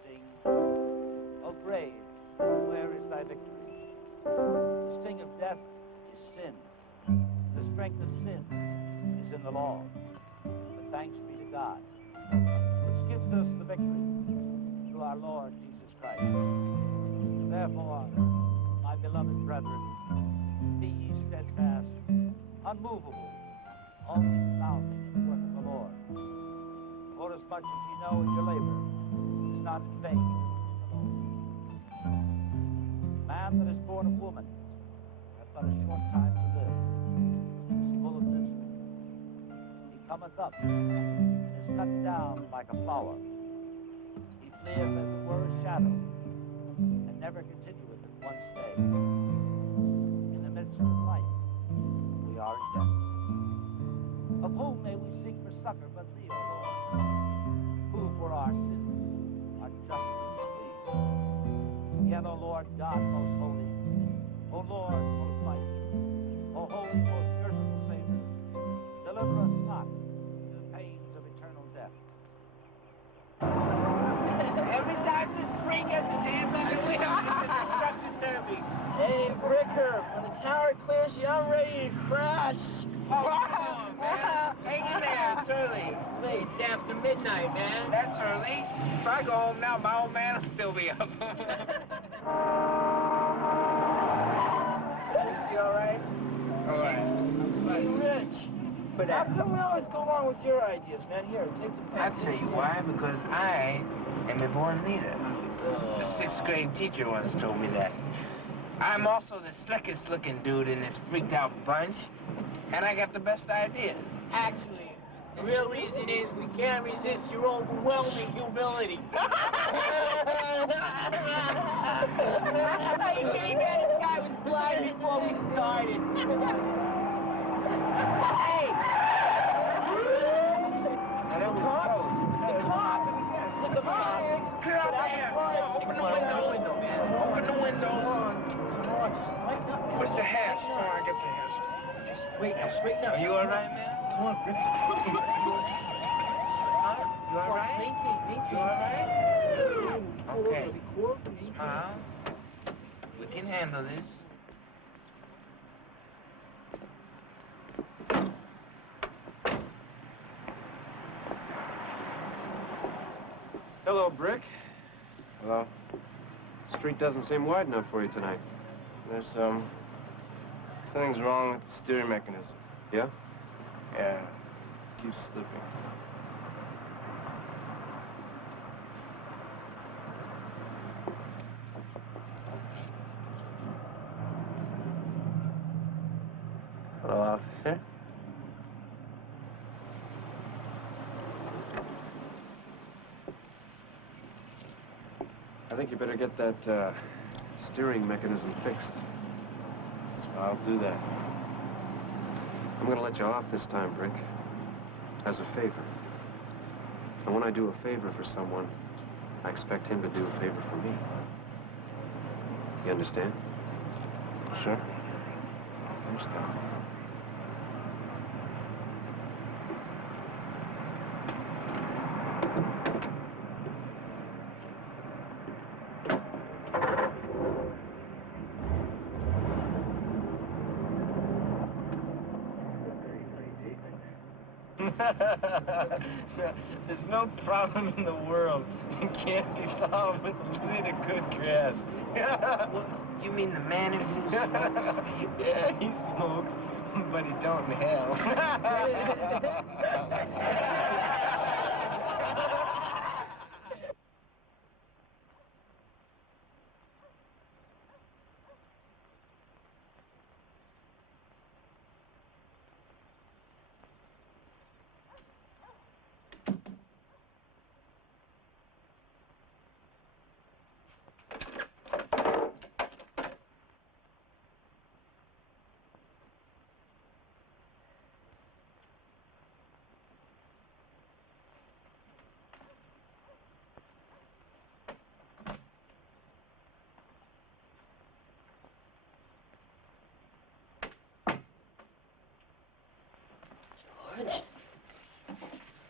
sting. O grave, where is thy victory? The sting of death is sin. The strength of sin is in the law. But thanks be to God, which gives us the victory through our Lord Jesus Christ. Therefore, my beloved brethren, be ye steadfast, unmovable, always abounding in the work of the Lord. For as much as ye know in your labor is not in vain in the Lord. Man that is born of woman hath but a short time to live, is full of misery. He cometh up and is cut down like a flower. He fleeth as it were a shadow, and never continueth in one stay. In the midst of life, we are in death. Of whom may we seek for succor but thee, O Lord, who for our sins art justly pleased. Yet, O Lord God most holy, O Lord most mighty, O holy, most merciful Savior, deliver us not to the pains of eternal death. Every time this spring gets a dance on the wheel, it's a destruction derby. Hey, Bricker, when the tower clears you, I'm ready to crash. Oh, come on, man. Hang in there. It's early. It's late. It's after midnight, man. That's early. If I go home now, my old man will still be up. Is he all right? All right. Hey, Rich. But how come we always go along with your ideas, man? Here, take the pen. I'll tell you why. Because I am a born leader. The 6th grade teacher once told me that. I'm also the slickest looking dude in this freaked out bunch, and I got the best ideas. Actually, the real reason is we can't resist your overwhelming humility. Are you kidding, man? This guy was blind before we started. Hey! Now, that was close. The cops! The cops! Clear out the air. Open the windows. Open the windows. Come on, just lighten up. Where's the hash? Oh, I got the hash. Just wait, now straighten up. Are you all right, man? Come on, Rick. Huh? You all right? Maintain. You all right? Okay. Be cool. Maintain. Smile. We can handle this. Hello, Brick. Hello? Street doesn't seem wide enough for you tonight. There's, something's wrong with the steering mechanism. Yeah? Yeah, it keeps slipping. Hello, officer. I think you better get that, steering mechanism fixed. So I'll do that. I'm gonna let you off this time, Brick. As a favor. And when I do a favor for someone, I expect him to do a favor for me. You understand? Sure. I understand. There's no problem in the world that can't be solved with a bit of good grass. You mean the man who... Yeah, he smokes, but he don't in hell.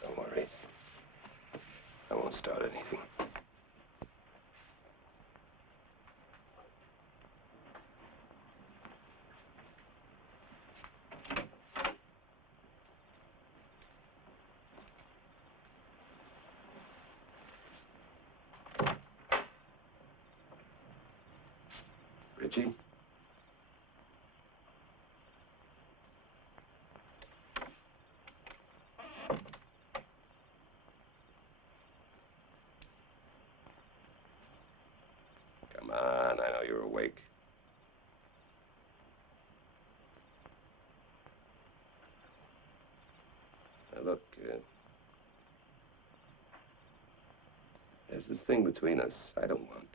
Don't worry. I won't start anything. Richie? Come on, I know you're awake. Now look, there's this thing between us I don't want.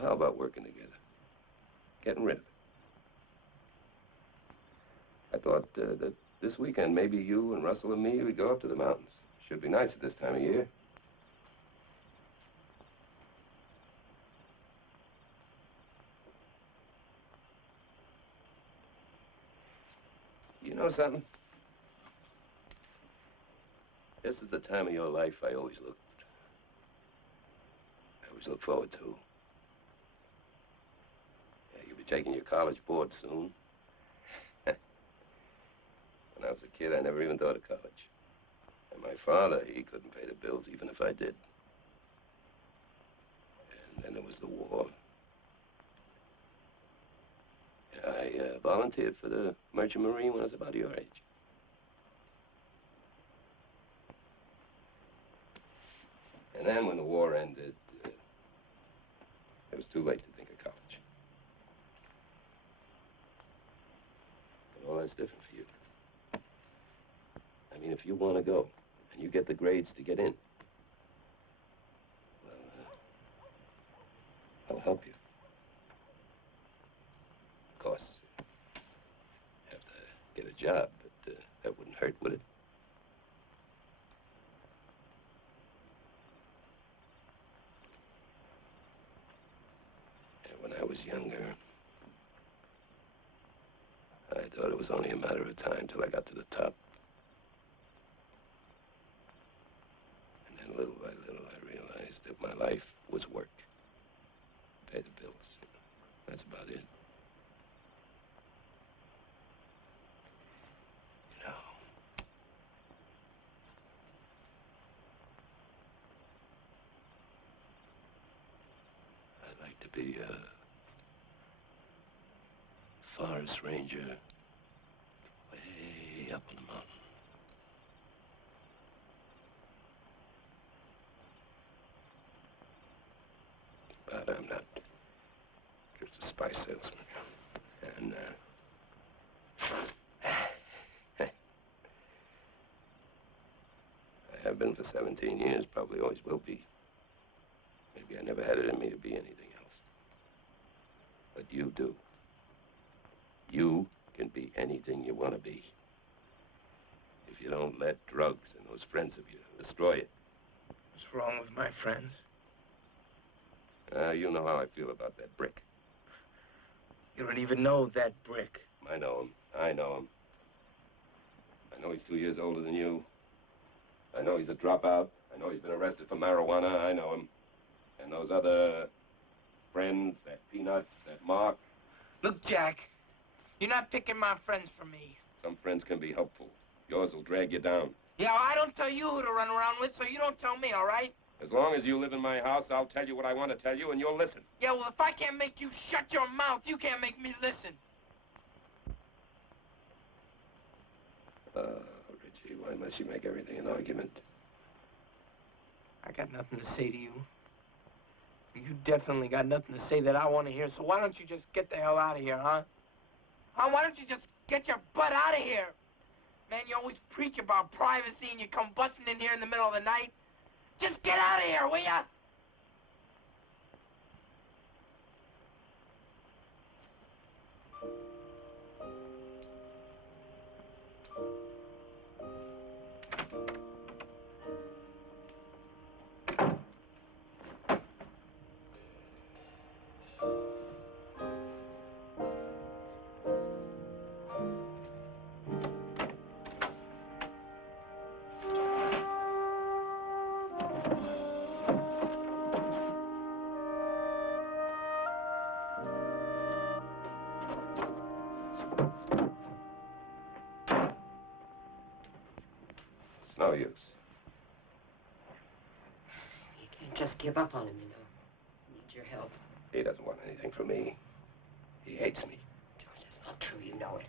How about working together? Getting rid of it. I thought that this weekend, maybe you and Russell and me, we'd go up to the mountains. Should be nice at this time of year. You know something? This is the time of your life I always look forward to. Yeah, you'll be taking your college board soon. When I was a kid, I never even thought of college. And my father, he couldn't pay the bills even if I did. And then there was the war. I volunteered for the Merchant Marine when I was about your age. And then when the war ended, it was too late to think of college. But all that's different for you. I mean, if you want to go, and you get the grades to get in, well, I'll help you. Of course, you have to get a job, but that wouldn't hurt, would it? When I was younger, I thought it was only a matter of time till I got to the top. And then little by little, I realized that my life was work. Pay the bills. That's about it. You know, I'd like to be a forest ranger way up on the mountain. But I'm not just a spice salesman. And, I have been for 17 years, probably always will be. Maybe I never had it in me to be anything else. But you do. You can be anything you want to be. If you don't let drugs and those friends of you destroy it. What's wrong with my friends? You know how I feel about that brick. You don't even know that brick. I know him. I know him. I know he's 2 years older than you. I know he's a dropout. I know he's been arrested for marijuana. I know him. And those other friends, that Peanuts, that Mark. Look, Jack, you're not picking my friends from me. Some friends can be helpful. Yours will drag you down. Yeah, well, I don't tell you who to run around with, so you don't tell me, all right? As long as you live in my house, I'll tell you what I want to tell you, and you'll listen. Yeah, well, if I can't make you shut your mouth, you can't make me listen. Richie, why must you make everything an argument? I got nothing to say to you. You definitely got nothing to say that I want to hear, so why don't you just get the hell out of here, huh? Huh? Why don't you just get your butt out of here? Man, you always preach about privacy and you come busting in here in the middle of the night. Just get out of here, will ya? No use. You can't just give up on him, you know. He needs your help. He doesn't want anything from me. He hates me. George, that's not true. You know it.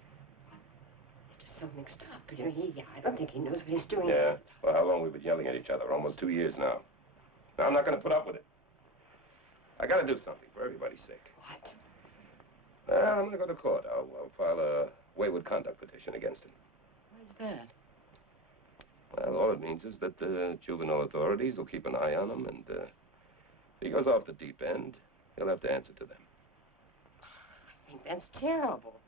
He's just so mixed up. You know, I don't think he knows what he's doing. Yeah? Well, how long we've been yelling at each other? Almost 2 years now. Now, I'm not going to put up with it. I got to do something for everybody's sake. What? Well, I'm going to go to court. I'll file a wayward conduct petition against him. Why's that? Well, all it means is that the juvenile authorities will keep an eye on him, and if he goes off the deep end, he'll have to answer to them. I think that's terrible.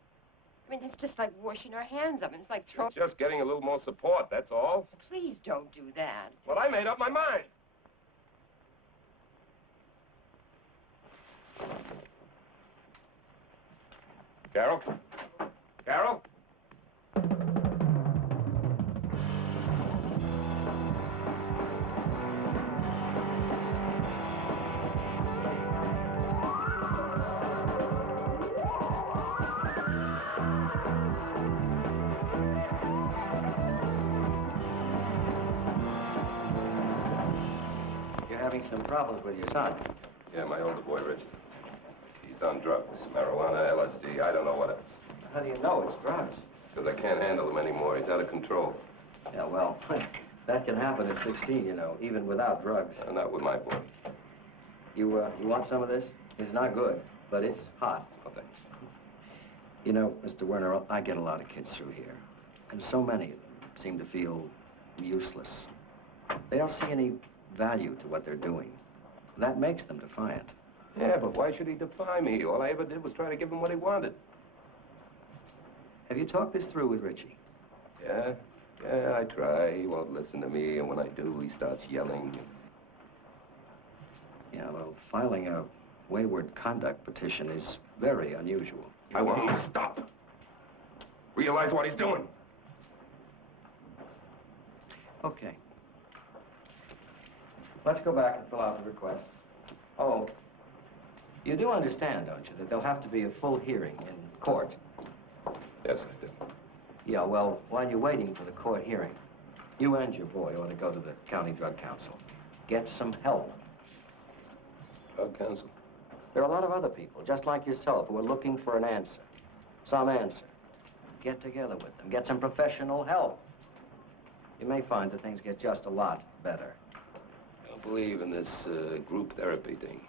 I mean, that's just like washing our hands of him. It's like throwing... It's just getting a little more support, that's all. Please don't do that. Well, I made up my mind. Carol? Carol? You're having some problems with your son. Yeah, my older boy, Richie. He's on drugs, marijuana, LSD, I don't know what else. How do you know it's drugs? Because I can't handle him anymore. He's out of control. Yeah, well, that can happen at 16, you know, even without drugs. Not with my boy. You want some of this? It's not good, but it's hot. Oh, thanks. You know, Mr. Werner, I get a lot of kids through here, and so many of them seem to feel useless. They don't see any value to what they're doing. That makes them defiant. Yeah, but why should he defy me? All I ever did was try to give him what he wanted. Have you talked this through with Richie? Yeah, I try. He won't listen to me, and when I do, he starts yelling. Yeah, well, filing a wayward conduct petition is very unusual. I want him to stop. Realize what he's doing. Okay. Let's go back and fill out the request. Oh, you do understand, don't you, that there'll have to be a full hearing in court? Yes, I do. Yeah, well, while you're waiting for the court hearing, you and your boy ought to go to the county drug council. Get some help. Drug council? There are a lot of other people, just like yourself, who are looking for an answer. Some answer. Get together with them. Get some professional help. You may find that things get just a lot better. I don't believe in this group therapy thing.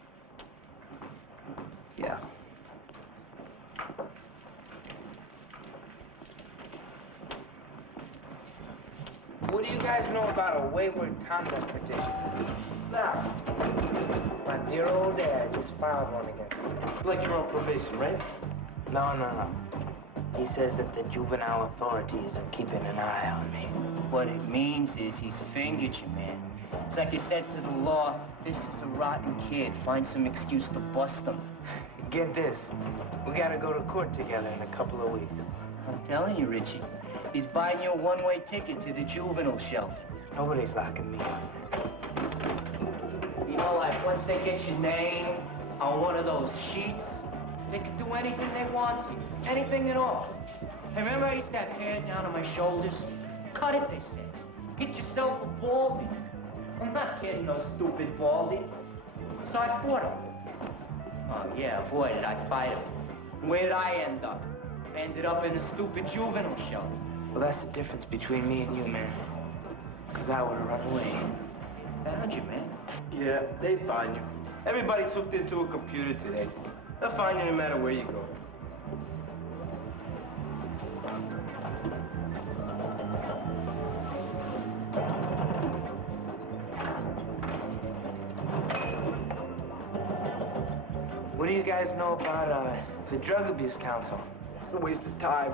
Yeah. What do you guys know about a wayward conduct petition? What's that? My dear old dad just filed one against me. It's like you're on probation, right? No. He says that the juvenile authorities are keeping an eye on me. What it means is he's fingered you, man. It's like you said to the law, this is a rotten kid. Find some excuse to bust him. Get this. We gotta go to court together in a couple of weeks. I'm telling you, Richie, he's buying you a one-way ticket to the juvenile shelter. Nobody's locking me up. You know, like, once they get your name on one of those sheets, they can do anything they want to you. Anything at all. Hey, remember I used to have hair down on my shoulders? Cut it, they said. Get yourself a baldy. I'm not kidding, no stupid baldy. So I fought him. Oh, yeah, boy, did I fight him. Where did I end up? I ended up in a stupid juvenile shelter. Well, that's the difference between me and you, man. Because I would have run away. They found you, man. Yeah, they find you. Everybody's hooked into a computer today. They'll find you no matter where you go. What do you guys know about the Drug Abuse Council? It's a waste of time.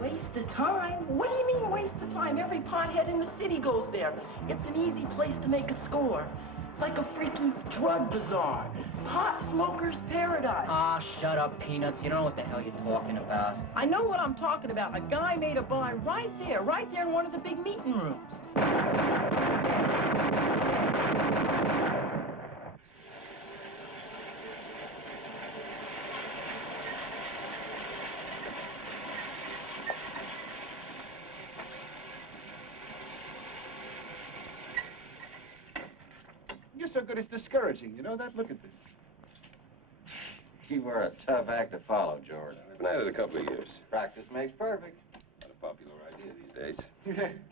Waste of time? What do you mean waste of time? Every pothead in the city goes there. It's an easy place to make a score. It's like a freaking drug bazaar. Pot smoker's paradise. Ah, shut up, Peanuts. You don't know what the hell you're talking about. I know what I'm talking about. A guy made a buy right there in one of the big meeting rooms. You're so good it's discouraging. You know that? Look at this. You were a tough act to follow, George. I've been at it a couple of years. Practice makes perfect. Not a popular idea these days.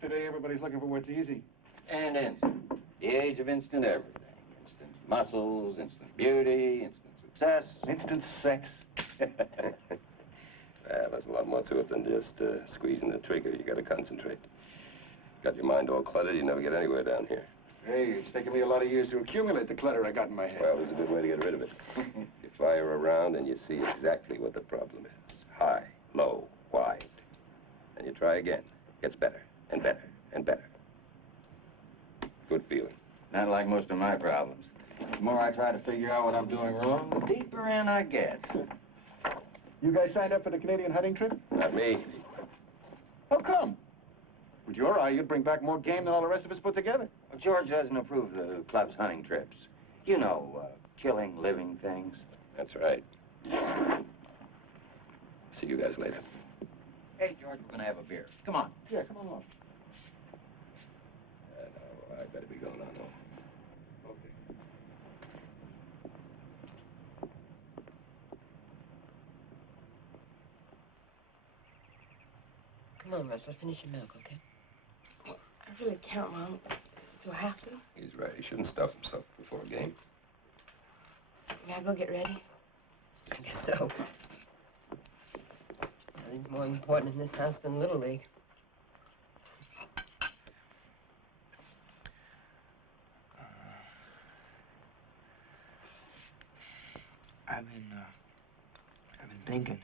Today, everybody's looking for what's easy. And instant. The age of instant everything. Instant muscles, instant beauty, instant success. Instant sex. There's a lot more to it than just squeezing the trigger. You got to concentrate. Got your mind all cluttered, you never get anywhere down here. Hey, it's taken me a lot of years to accumulate the clutter I got in my head. Well, there's a good way to get rid of it. You fire around and you see exactly what the problem is. High, low, wide. And you try again. Gets better and better and better. Good feeling. Not like most of my problems. The more I try to figure out what I'm doing wrong, the deeper in I get. You guys signed up for the Canadian hunting trip? Not me. How come? With your eye, you'd bring back more game than all the rest of us put together. Well, George doesn't approve the club's hunting trips. You know, killing living things. That's right. See you guys later. Hey, George, we're gonna have a beer. Come on. Yeah, come on along. No, I better be going on home. Okay. Come on, Russell, finish your milk, okay? I really can't, Mom. Do I have to? He's right. He shouldn't stuff himself before a game. Yeah, go get ready. I guess so. Nothing's more important in this house than Little League. I've been thinking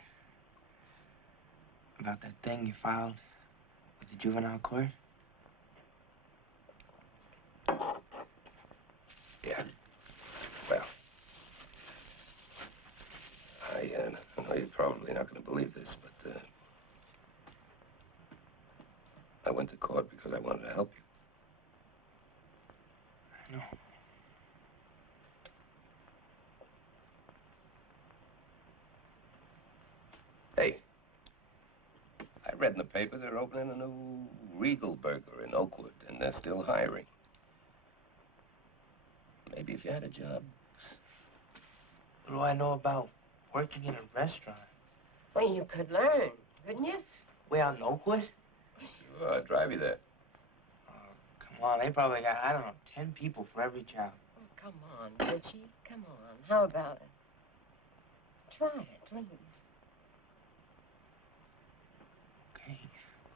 about that thing you filed with the juvenile court. Yeah. Well, I know you're probably not going to believe this, but I went to court because I wanted to help you. I know. Hey, I read in the paper they're opening a new Regal Burger in Oakwood, and they're still hiring. Maybe if you had a job. What do I know about working in a restaurant? Well, you could learn, couldn't you? Way out in Oakwood? Sure, I'll drive you there. Oh, come on. They probably got, I don't know, 10 people for every job. Oh, come on, Richie. Come on. How about it? Try it, please. Okay.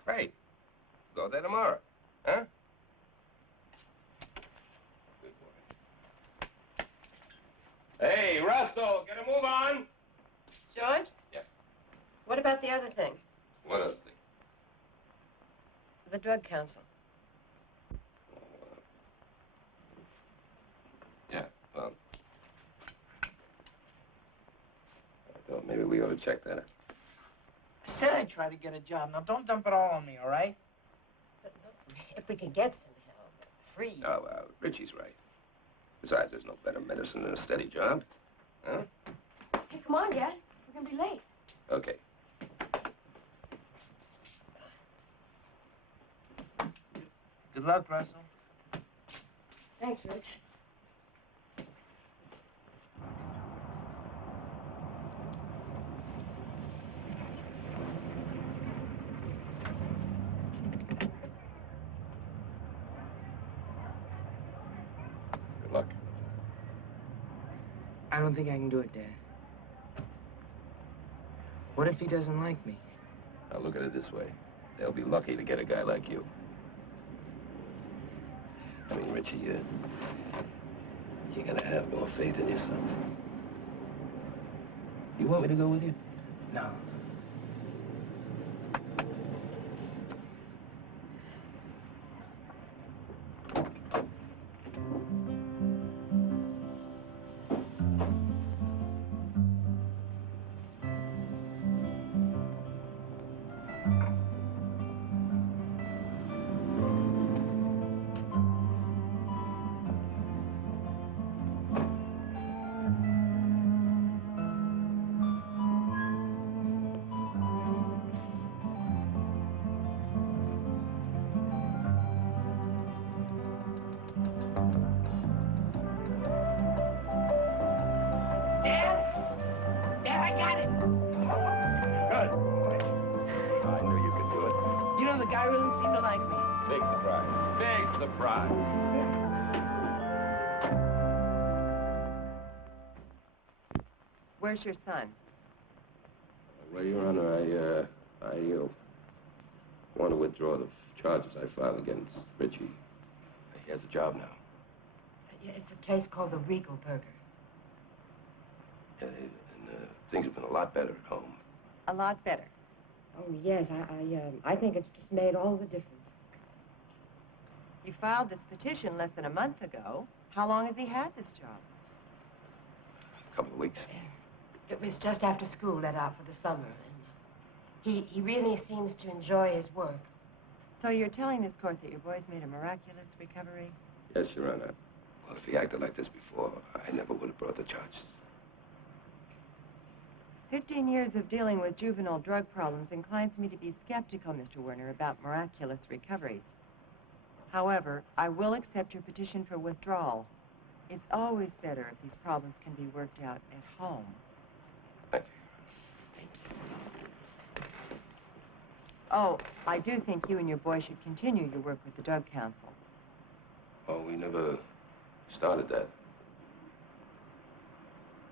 Great. Go there tomorrow, huh? Good boy. Hey, Russell, get a move on. George? Yeah. What about the other thing? What other thing? The drug council. Yeah, well, I thought maybe we ought to check that out. I said I'd try to get a job. Now, don't dump it all on me, all right? But look, if we could get some help, free. Oh, Richie's right. Besides, there's no better medicine than a steady job. Huh? Hey, come on, Dad. We're gonna be late. Okay. Good luck, Russell. Thanks, Rich. Good luck. I don't think I can do it, Dad. What if he doesn't like me? Now, look at it this way. They'll be lucky to get a guy like you. I mean, Richie, you gotta have more faith in yourself. You want me to go with you? No. I got it. Good boy. I knew you could do it. You know, the guy really seemed to like me. Big surprise. Big surprise. Where's your son? Well, Your Honor, I want to withdraw the charges I filed against Richie. He has a job now. It's a place called the Regal Burger. And things have been a lot better at home. A lot better. Oh, yes. I think it's just made all the difference. You filed this petition less than a month ago. How long has he had this job? A couple of weeks. It was just after school let out for the summer. And he really seems to enjoy his work. So you're telling this court that your boy's made a miraculous recovery? Yes, Your Honor. Well, if he acted like this before, I never would have brought the charges. 15 years of dealing with juvenile drug problems inclines me to be skeptical, Mr. Werner, about miraculous recoveries. However, I will accept your petition for withdrawal. It's always better if these problems can be worked out at home. Thank you. Oh, I do think you and your boy should continue your work with the Drug Council. Oh, we never started that.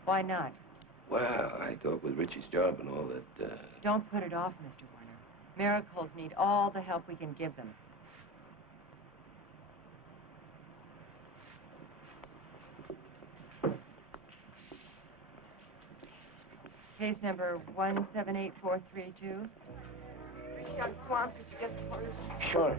Why not? Well, I thought with Richie's job and all that, Don't put it off, Mr. Werner. Miracles need all the help we can give them. Case number 178432. Richie, I'm swamped. Did you get the photos? Sure.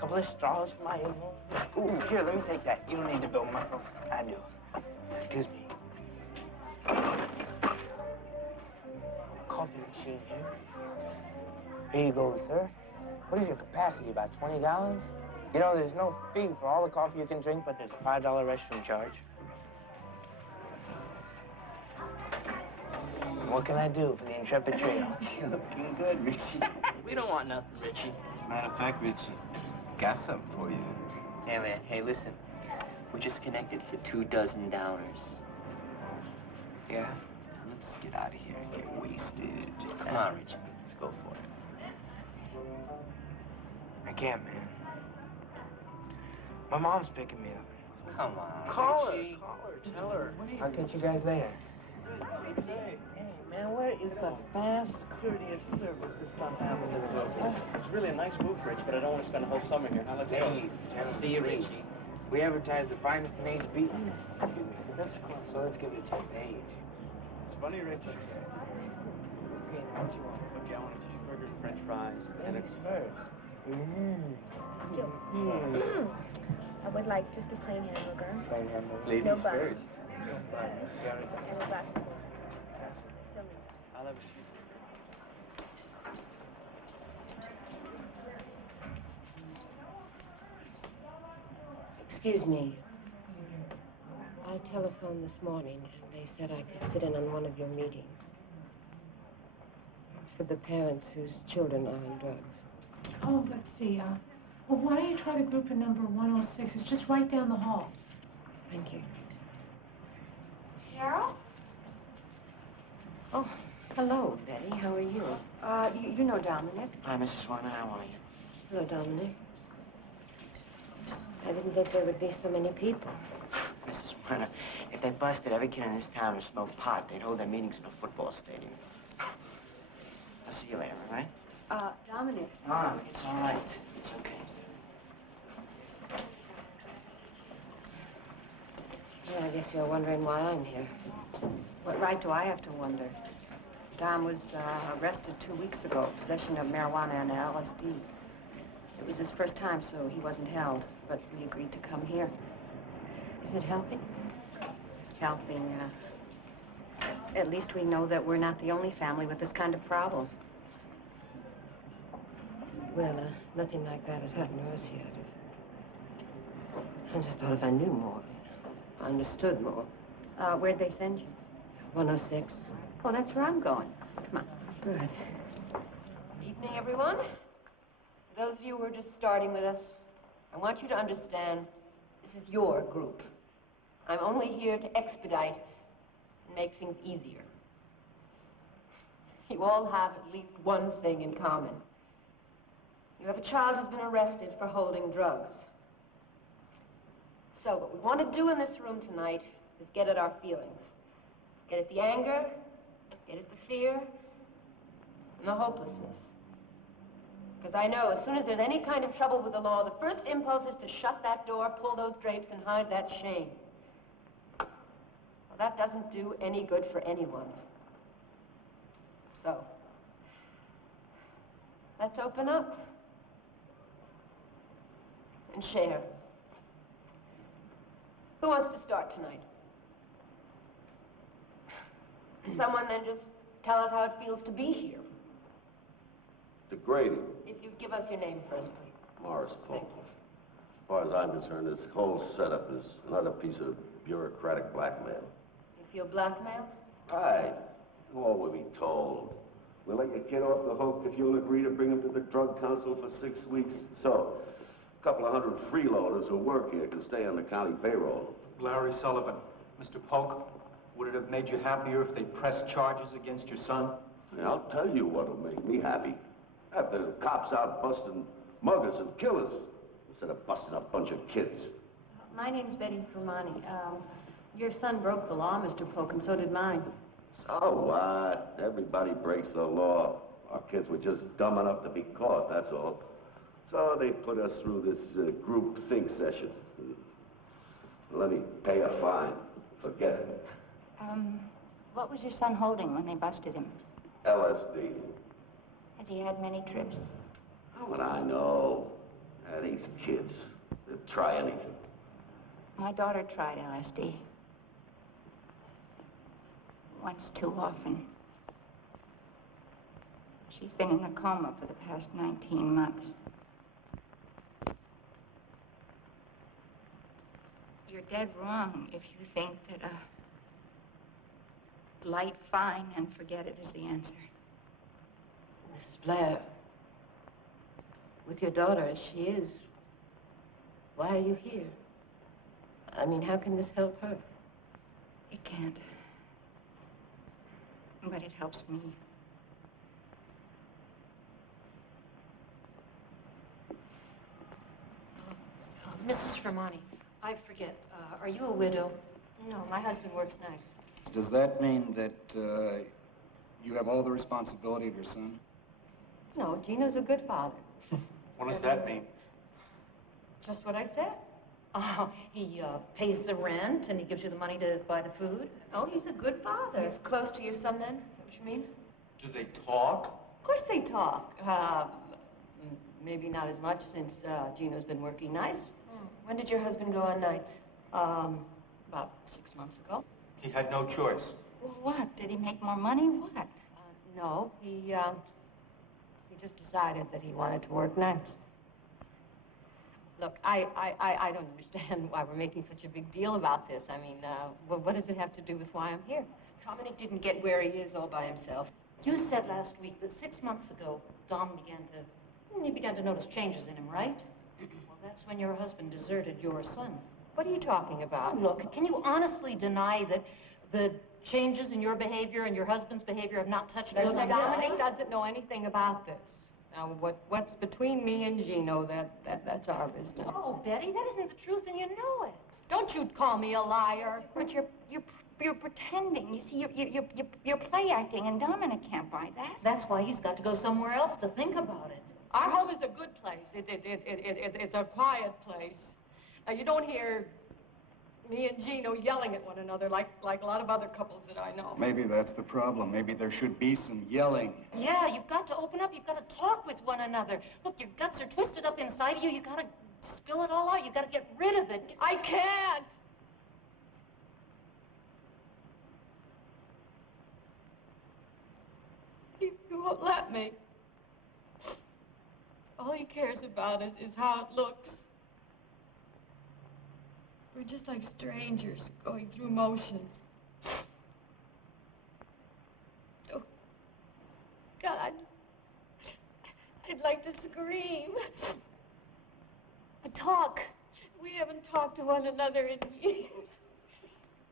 Couple of straws for my elbow. Ooh, here, let me take that. You don't need to build muscles. I do. Excuse me. Coffee machine here. Here you go, sir. What is your capacity, about 20 gallons? You know, there's no fee for all the coffee you can drink, but there's a $5 restroom charge. What can I do for the Intrepid Trio? You're looking good, Richie. We don't want nothing, Richie. As a matter of fact, Richie, got something for you. Hey, man. Hey, listen. We just connected for $24. Yeah? Let's get out of here and get wasted. Come on, Richie. Let's go for it. I can't, man. My mom's picking me up. Come on, Call Richie. her. Tell her. I'll catch you guys later. Hey, man, where is the fast, courteous service this time happened to the business? It's really a nice booth, Rich, but I don't want to spend a whole summer here. Now, let's go. Ladies and gentlemen, see you, Richie. We advertise the finest in age beef. Excuse me. That's close. So let's give it a chance to age. It's funny, Rich. Okay, now what you want? Okay, I want a cheeseburger, French fries, and Ladies first. I would like just a plain hamburger. Plain hamburger. ladies No bun. first. No bun. You already got And a glass of water. Still need I'll have a cheeseburger. Excuse me. I telephoned this morning, and they said I could sit in on one of your meetings. For the parents whose children are on drugs. Oh, let's see. Well, why don't you try the group in number 106? It's just right down the hall. Thank you. Carol? Oh, hello, Betty. How are you? You know Dominic. Hi, Mrs. Warner. How are you? Hello, Dominic. I didn't think there would be so many people. Mrs. Warner, if they busted every kid in this town who smoked pot, they'd hold their meetings in a football stadium. I'll see you later, all right? Dominic. Mom, it's all right. It's okay. Well, I guess you're wondering why I'm here. What right do I have to wonder? Dom was arrested 2 weeks ago, possession of marijuana and LSD. It was his first time, so he wasn't held, but we agreed to come here. Is it helping? Helping, at least we know that we're not the only family with this kind of problem. Well, nothing like that has happened to us yet. I just thought if I knew more, I understood more. Where'd they send you? 106. Oh, that's where I'm going. Come on. Good. Evening, everyone. For those of you who are just starting with us, I want you to understand this is your group. I'm only here to expedite and make things easier. You all have at least one thing in common. You have a child who's been arrested for holding drugs. So what we want to do in this room tonight is get at our feelings. Get at the anger, get at the fear, and the hopelessness. Because I know as soon as there's any kind of trouble with the law, the first impulse is to shut that door, pull those drapes, and hide that shame. Well, that doesn't do any good for anyone. So, let's open up and share. Who wants to start tonight? Someone then just tell us how it feels to be here. Degrading. If you give us your name first, please. Morris Polk. As far as I'm concerned, this whole setup is another piece of bureaucratic blackmail. You feel blackmailed? Right. All we'll be told. We'll let your kid off the hook if you'll agree to bring him to the drug council for 6 weeks. So, a couple of hundred freeloaders who work here can stay on the county payroll. Larry Sullivan. Mr. Polk, would it have made you happier if they pressed charges against your son? Yeah, I'll tell you what'll make me happy. Have the cops out busting muggers and killers instead of busting a bunch of kids. My name's Betty Fermani. Your son broke the law, Mr. Polk, and so did mine. So what? Everybody breaks the law. Our kids were just dumb enough to be caught, that's all. So they put us through this group think session. Let me pay a fine. Forget it. What was your son holding when they busted him? LSD. Has he had many trips? How would I know? These kids, they'll try anything. My daughter tried LSD. Once too often. She's been in a coma for the past 19 months. You're dead wrong if you think that a light fine and forget it is the answer. Mrs. Blair, with your daughter as she is, why are you here? I mean, how can this help her? It can't. But it helps me. Mrs. Fermani, I forget, are you a widow? No, my husband works nights. Does that mean that you have all the responsibility of your son? No, Gino's a good father. What does that mean? Just what I said. He pays the rent and he gives you the money to buy the food. Oh, he's a good father. He's close to your son then? Is that what you mean? Do they talk? Of course they talk. Maybe not as much since Gino's been working nights. When did your husband go on nights? About 6 months ago. He had no choice. Well, what? Did he make more money? What? No, he just decided that he wanted to work nights. Look, I don't understand why we're making such a big deal about this. I mean, what does it have to do with why I'm here? Dominic didn't get where he is all by himself. You said last week that 6 months ago, Dom began to notice changes in him, right? Well, that's when your husband deserted your son. What are you talking about? Oh, look, can you honestly deny that the changes in your behavior and your husband's behavior have not touched your son? Dominic doesn't know anything about this. Now, what's between me and Gino, that's our business. Oh, Betty, that isn't the truth, and you know it. Don't you call me a liar. But you're pretending. You see, you're play acting, and Dominic can't buy that. That's why he's got to go somewhere else to think about it. Our home is a good place. It's a quiet place. Now, you don't hear me and Gino yelling at one another like a lot of other couples that I know. Maybe that's the problem. Maybe there should be some yelling. Yeah, you've got to open up. You've got to talk with one another. Look, your guts are twisted up inside of you. You've got to spill it all out. You've got to get rid of it. I can't. He won't let me. All he cares about is how it looks. We're just like strangers going through motions. scream. Talk. We haven't talked to one another in years.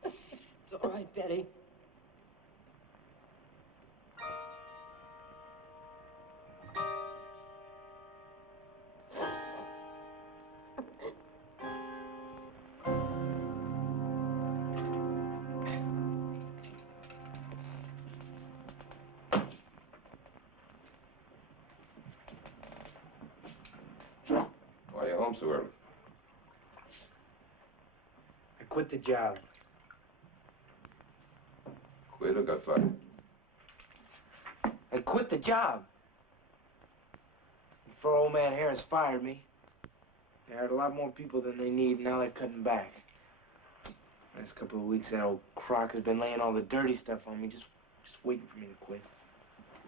It's all right, Betty. Why are you home so early? I quit the job. Quit or got fired? I quit the job. Before old man Harris fired me, they hired a lot more people than they need, and now they're cutting back. Last couple of weeks, that old crock has been laying all the dirty stuff on me, just waiting for me to quit.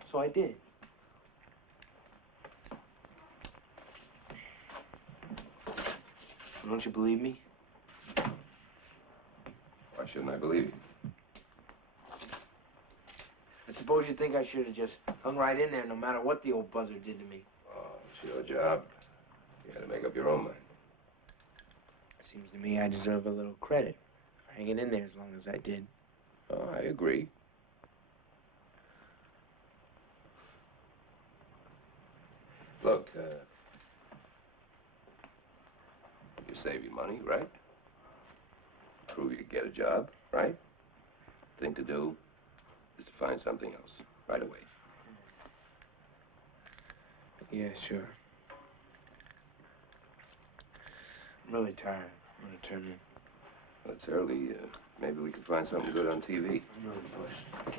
So I did. Don't you believe me? Why shouldn't I believe you? I suppose you think I should have just hung right in there no matter what the old buzzard did to me. Oh, it's your job. You gotta make up your own mind. Seems to me I deserve a little credit for hanging in there as long as I did. Oh, I agree. Look, you save your money, right? Prove you can get a job, right? Thing to do is to find something else right away. Yeah, sure. I'm really tired. I'm gonna turn in. Well, it's early. Maybe we can find something good on TV. I'm really pushed.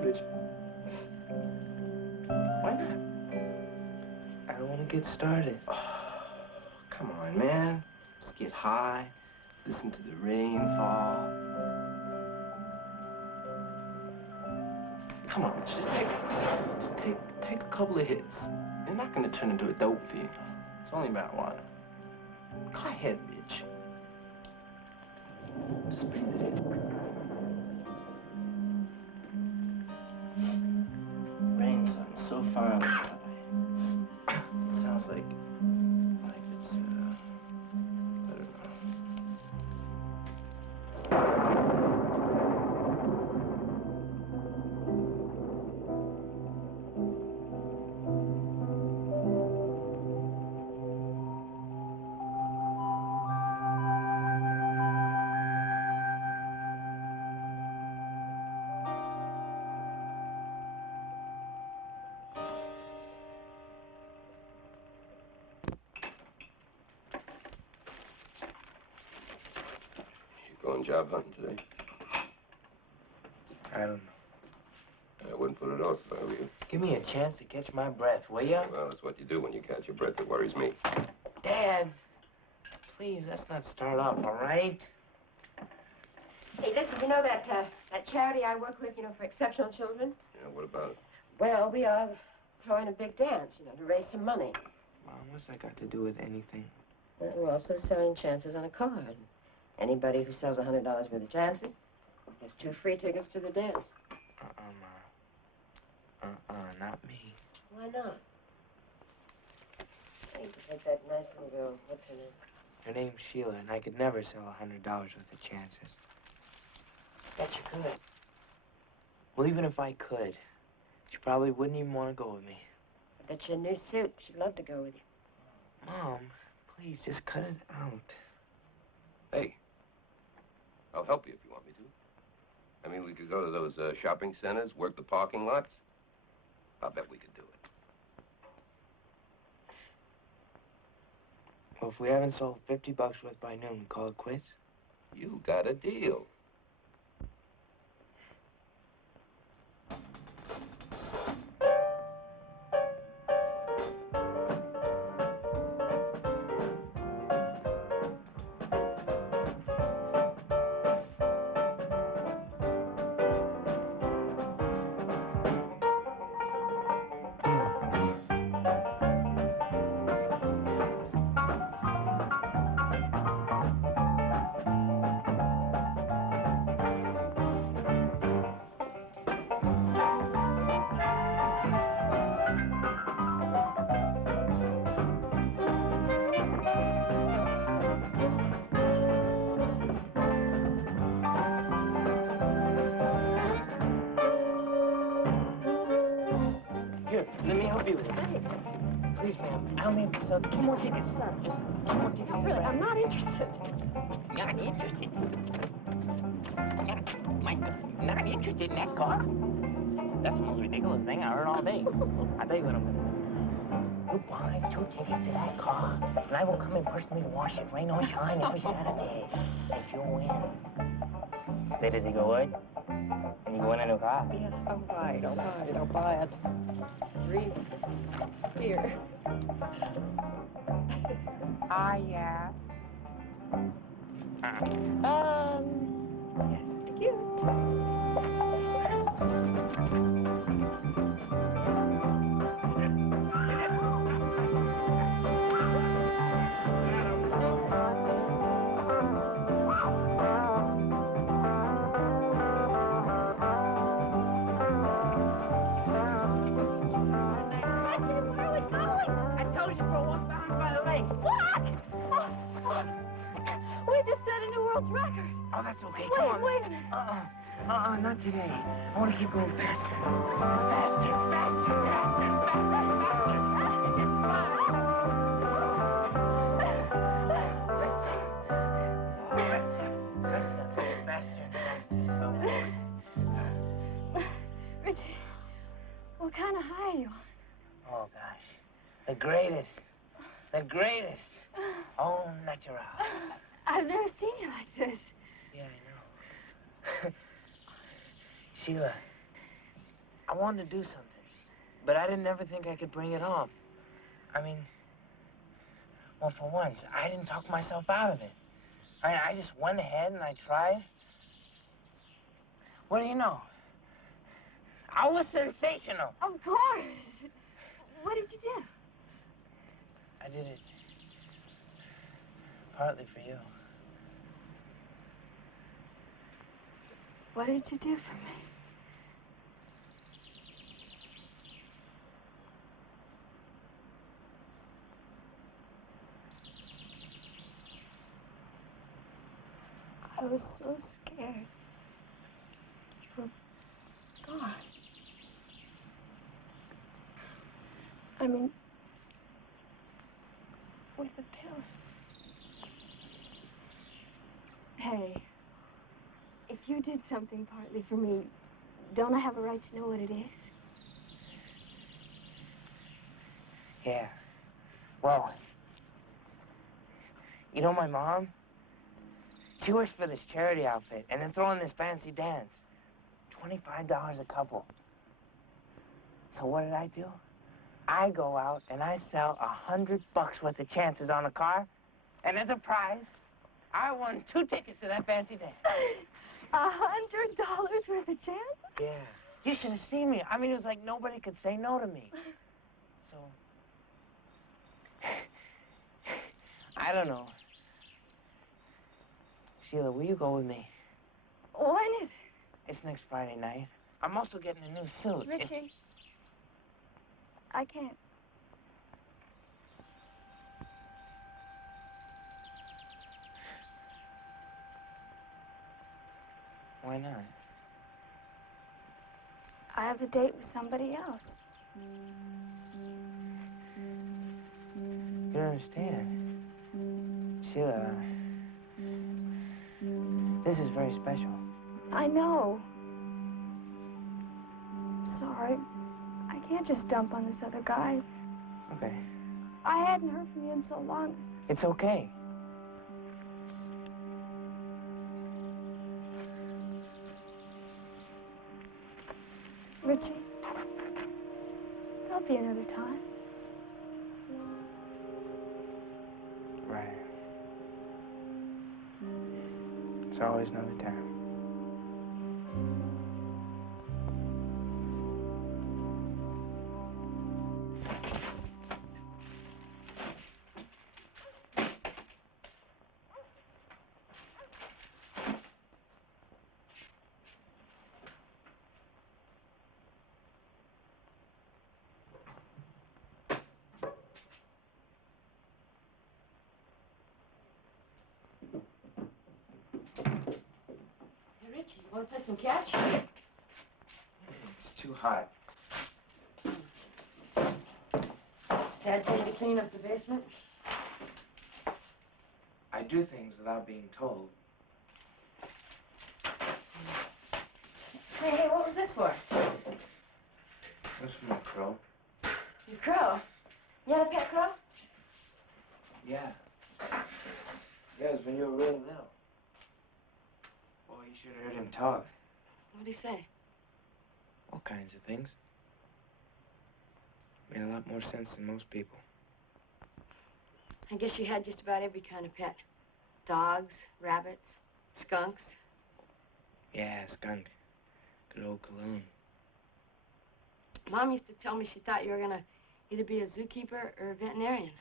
Richie. Why not? I don't want to get started. Oh, come on, man. Just get high, listen to the rain fall. Come on, just take a couple of hits. You're not gonna turn into a dope fiend. It's only marijuana. Go ahead, Mitch. Just breathe it in. Rain's so far away. It sounds like it's, I don't know. Going job hunting today? I don't know. I wouldn't put it off if I were you. Give me a chance to catch my breath, will ya? Well, it's what you do when you catch your breath that worries me. Dad, please, let's not start up, all right? Hey, listen, you know that charity I work with, for exceptional children? Yeah, what about it? Well, we are throwing a big dance, you know, to raise some money. Mom, what's that got to do with anything? We're also selling chances on a card. Anybody who sells $100 worth of chances gets 2 free tickets to the dance. Mom. Not me. Why not? I need to take that nice little girl. What's her name? Her name's Sheila, and I could never sell $100 worth of chances. Bet you could. Well, even if I could, she probably wouldn't even want to go with me. I bet you a new suit. She'd love to go with you. Mom, please, just cut it out. Hey, I'll help you if you want me to. I mean, we could go to those shopping centers, work the parking lots. I'll bet we could do it. Well, if we haven't sold $50 worth by noon, call it quits? You got a deal. Here, let me help you with it. Please, ma'am, I'll make this up. 2 more tickets. Just 2 more tickets. Really, I'm not interested. Not interested? My God, not interested in that car? That's the most ridiculous thing I heard all day. I tell you what I'm gonna do. You buy 2 tickets to that car, and I will come and personally wash it, rain or shine, every Saturday. If you win. Say, does he go good? And you go in a new car? Yeah, I'll buy it. 3 here. Yeah. Thank you. We just set a new world record. Oh, that's okay. Come on. Wait a minute. Not today. I want to keep going faster. Faster, faster, faster, Richie, what kind of high are you on? Oh, gosh. The greatest. The greatest. Oh, natural. I've never seen you like this. Yeah, I know. Sheila, I wanted to do something, but I didn't ever think I could bring it off. I mean, well, for once, I didn't talk myself out of it. I just went ahead and I tried. What do you know? I was sensational. Of course. What did you do? I did it partly for you. What did you do for me? I was so scared. You were gone. I mean, with the pills. Hey, if you did something partly for me, don't I have a right to know what it is? Yeah. Well, you know my mom? She works for this charity outfit, and they're throwing this fancy dance. $25 a couple. So what did I do? I go out and I sell $100 worth of chances on a car, and as a prize, I won 2 tickets to that fancy dance. $100 worth of chances? Yeah. You should have seen me. I mean, it was like nobody could say no to me. So... I don't know. Sheila, will you go with me? When is it? It's next Friday night. I'm also getting a new suit. Richie, I can't. Why not? I have a date with somebody else. You don't understand. Sheila, this is very special. I know. Sorry. I can't just dump on this other guy. Okay. I hadn't heard from you in so long. It's okay. Richie, there'll be another time. Right. It's always another time. Richie, you want to play some catch? It's too hot. Dad tell you to clean up the basement? I do things without being told. Hey, what was this for? That's from a crow. Your crow? You had a pet crow? Yeah. Yeah, it was when you were real little. Boy, you should have heard him talk. What'd he say? All kinds of things. Made a lot more sense than most people. I guess you had just about every kind of pet. Dogs, rabbits, skunks. Yeah, skunk. Good old Cologne. Mom used to tell me she thought you were gonna either be a zookeeper or a veterinarian.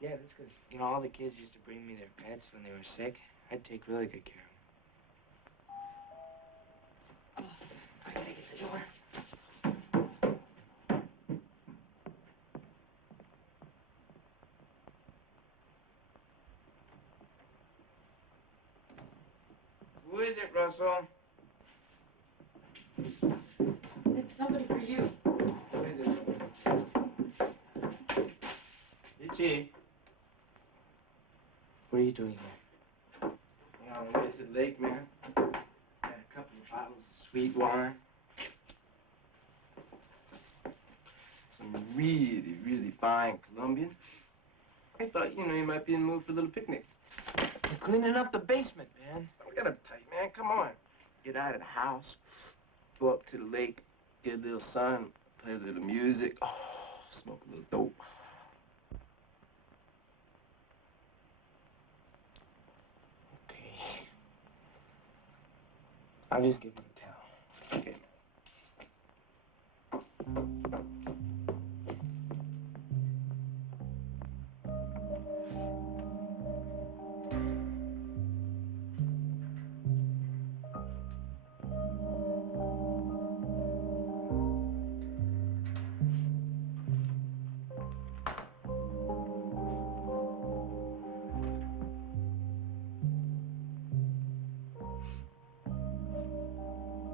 Yeah, that's because, you know, all the kids used to bring me their pets when they were sick. I'd take really good care of them. I gotta get the door. Who is it, Russell? It's somebody for you. Who is it? Richie. What are you doing here? On the way to the lake, man. Got a couple of bottles of sweet wine. Some really, really fine Colombian. I thought, you know, you might be in the mood for a little picnic. You're cleaning up the basement, man. Don't get uptight, man. Come on. Get out of the house. Go up to the lake. Get a little sun. Play a little music. Oh, smoke a little dope. Okay. I'll just give him a towel. Okay.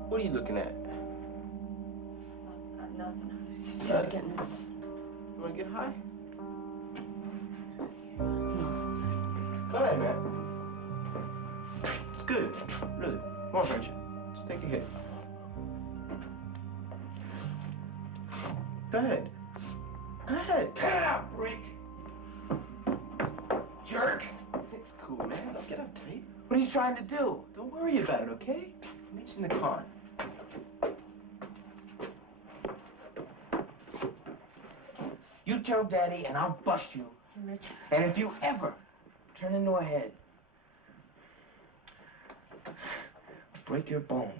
What are you looking at? Nothing. Just getting... You want to get high? No. Go ahead, man. It's good. Really. Come on, Richie. Just take a hit. Go ahead. Go ahead. Cut it out, Brick. Jerk. It's cool, man. Don't get uptight. What are you trying to do? Don't worry about it, okay? Meet you in the car. You tell Daddy and I'll bust you. Rich. And if you ever turn into a head, I'll break your bones.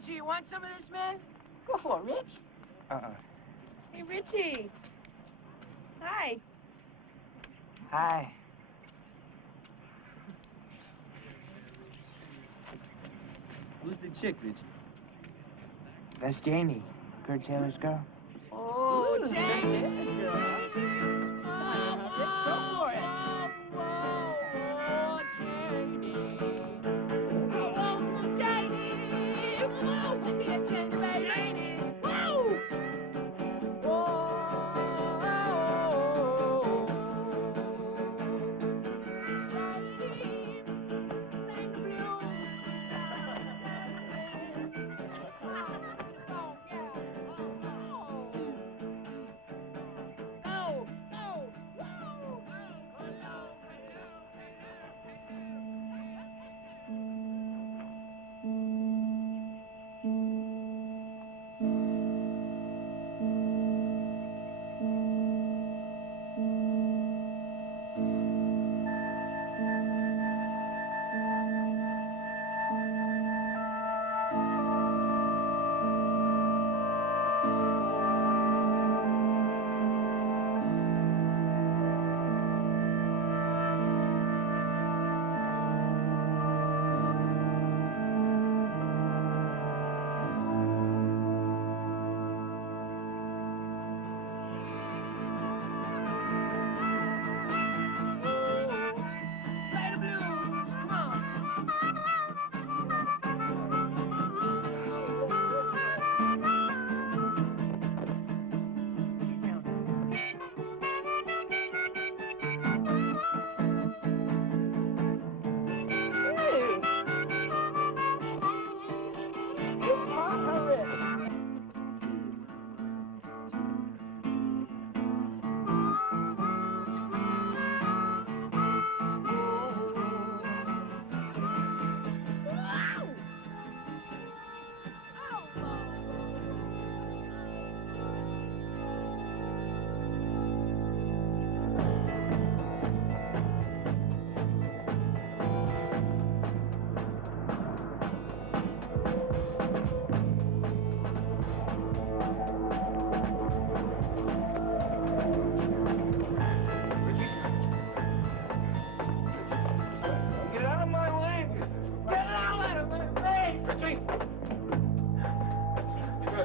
Richie, you want some of this, man? Go for it, Rich. Hey, Richie. Hi. Hi. Who's the chick, Richie? That's Janie, Kurt Taylor's girl. Oh, Janie. Let's go for it.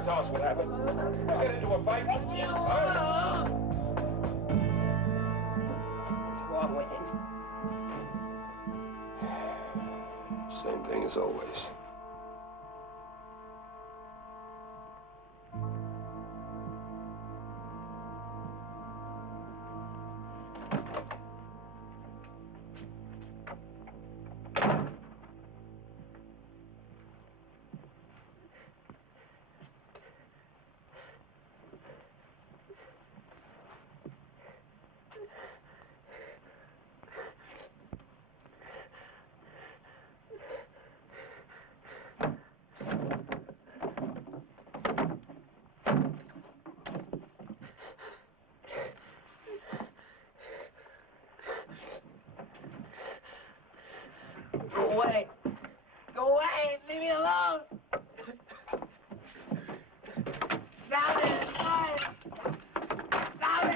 Tell us what happened. You get into a fight? What's wrong with him? Same thing as always. Go away. Go away. Leave me alone. Stop it. Stop it. Stop it.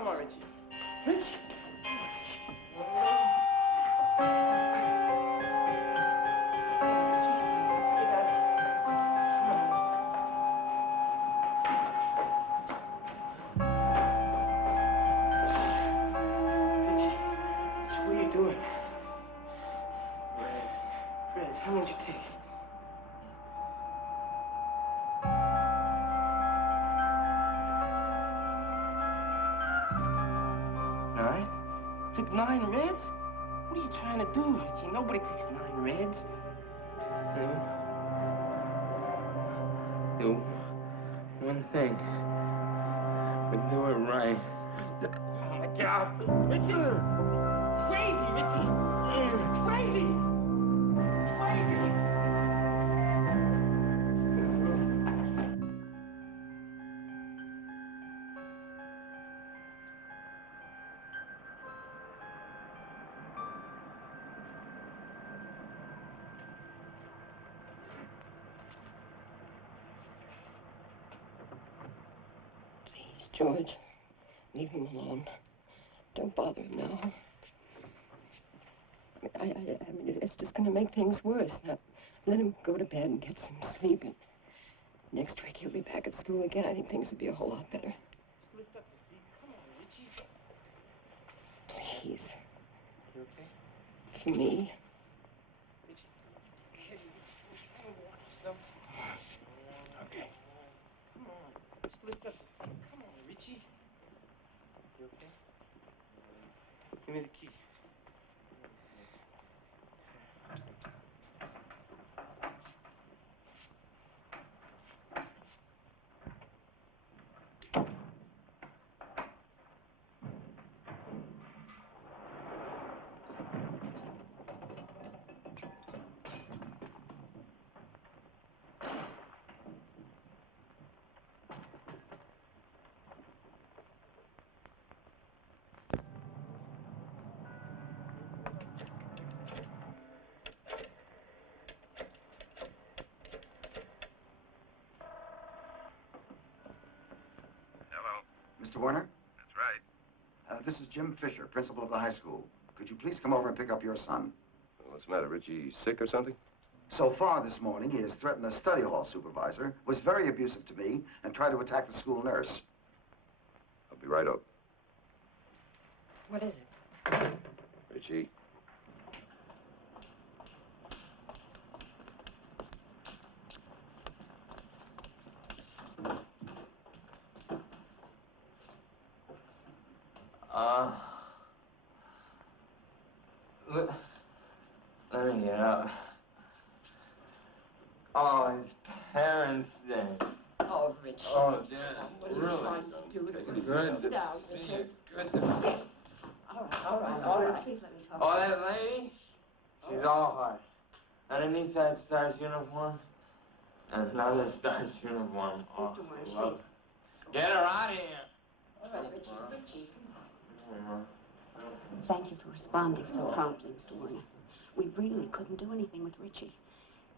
Come on, Richie. Richie. What are you doing? Took 9 reds? What are you trying to do, Richie? Nobody takes 9 reds. Do one thing. But do it right. Oh, my God. Richie! Crazy, Richie! Crazy! Crazy! George, leave him alone. Don't bother him now. I mean, it's just going to make things worse. Now, let him go to bed and get some sleep. And next week, he'll be back at school again. I think things will be a whole lot better. Lift up the feet. Come on, Richie. Please. You okay? For me. Richie. Hey, Richie, come on, watch yourself. Okay. Come on. Just lift up the feet. Come on, Richie. You okay? Give me the key. Mr. Werner? That's right. This is Jim Fisher, principal of the high school. Could you please come over and pick up your son? What's the matter, Richie? Sick or something? So far this morning, he has threatened a study hall supervisor, was very abusive to me, and tried to attack the school nurse. I'll be right up. What is it? Richie. Let me get up. Oh, his parents then. Oh, Richie. Oh, Dad. What are you trying to do? Good Sit down, to see Richard. you. Good to see you. All right. Please let me talk. Oh, that lady? She's all heart. Underneath that star's uniform, another star's uniform. Oh, Mr. love Werner, it. Get her out of here. All right, Richie. Richie, come on. Thank you for responding so promptly, Mr. Werner. We really couldn't do anything with Richie.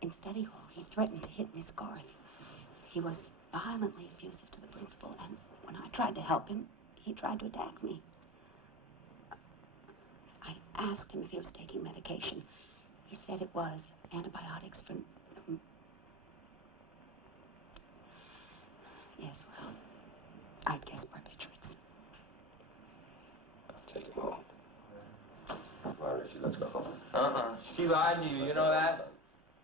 In study hall, he threatened to hit Miss Garth. He was violently abusive to the principal, and when I tried to help him, he tried to attack me. I asked him if he was taking medication. He said it was antibiotics for... Yes, well, I guess barbiturates. I'll take him home. Come on, Richie, let's go home. She lied to you, you know that?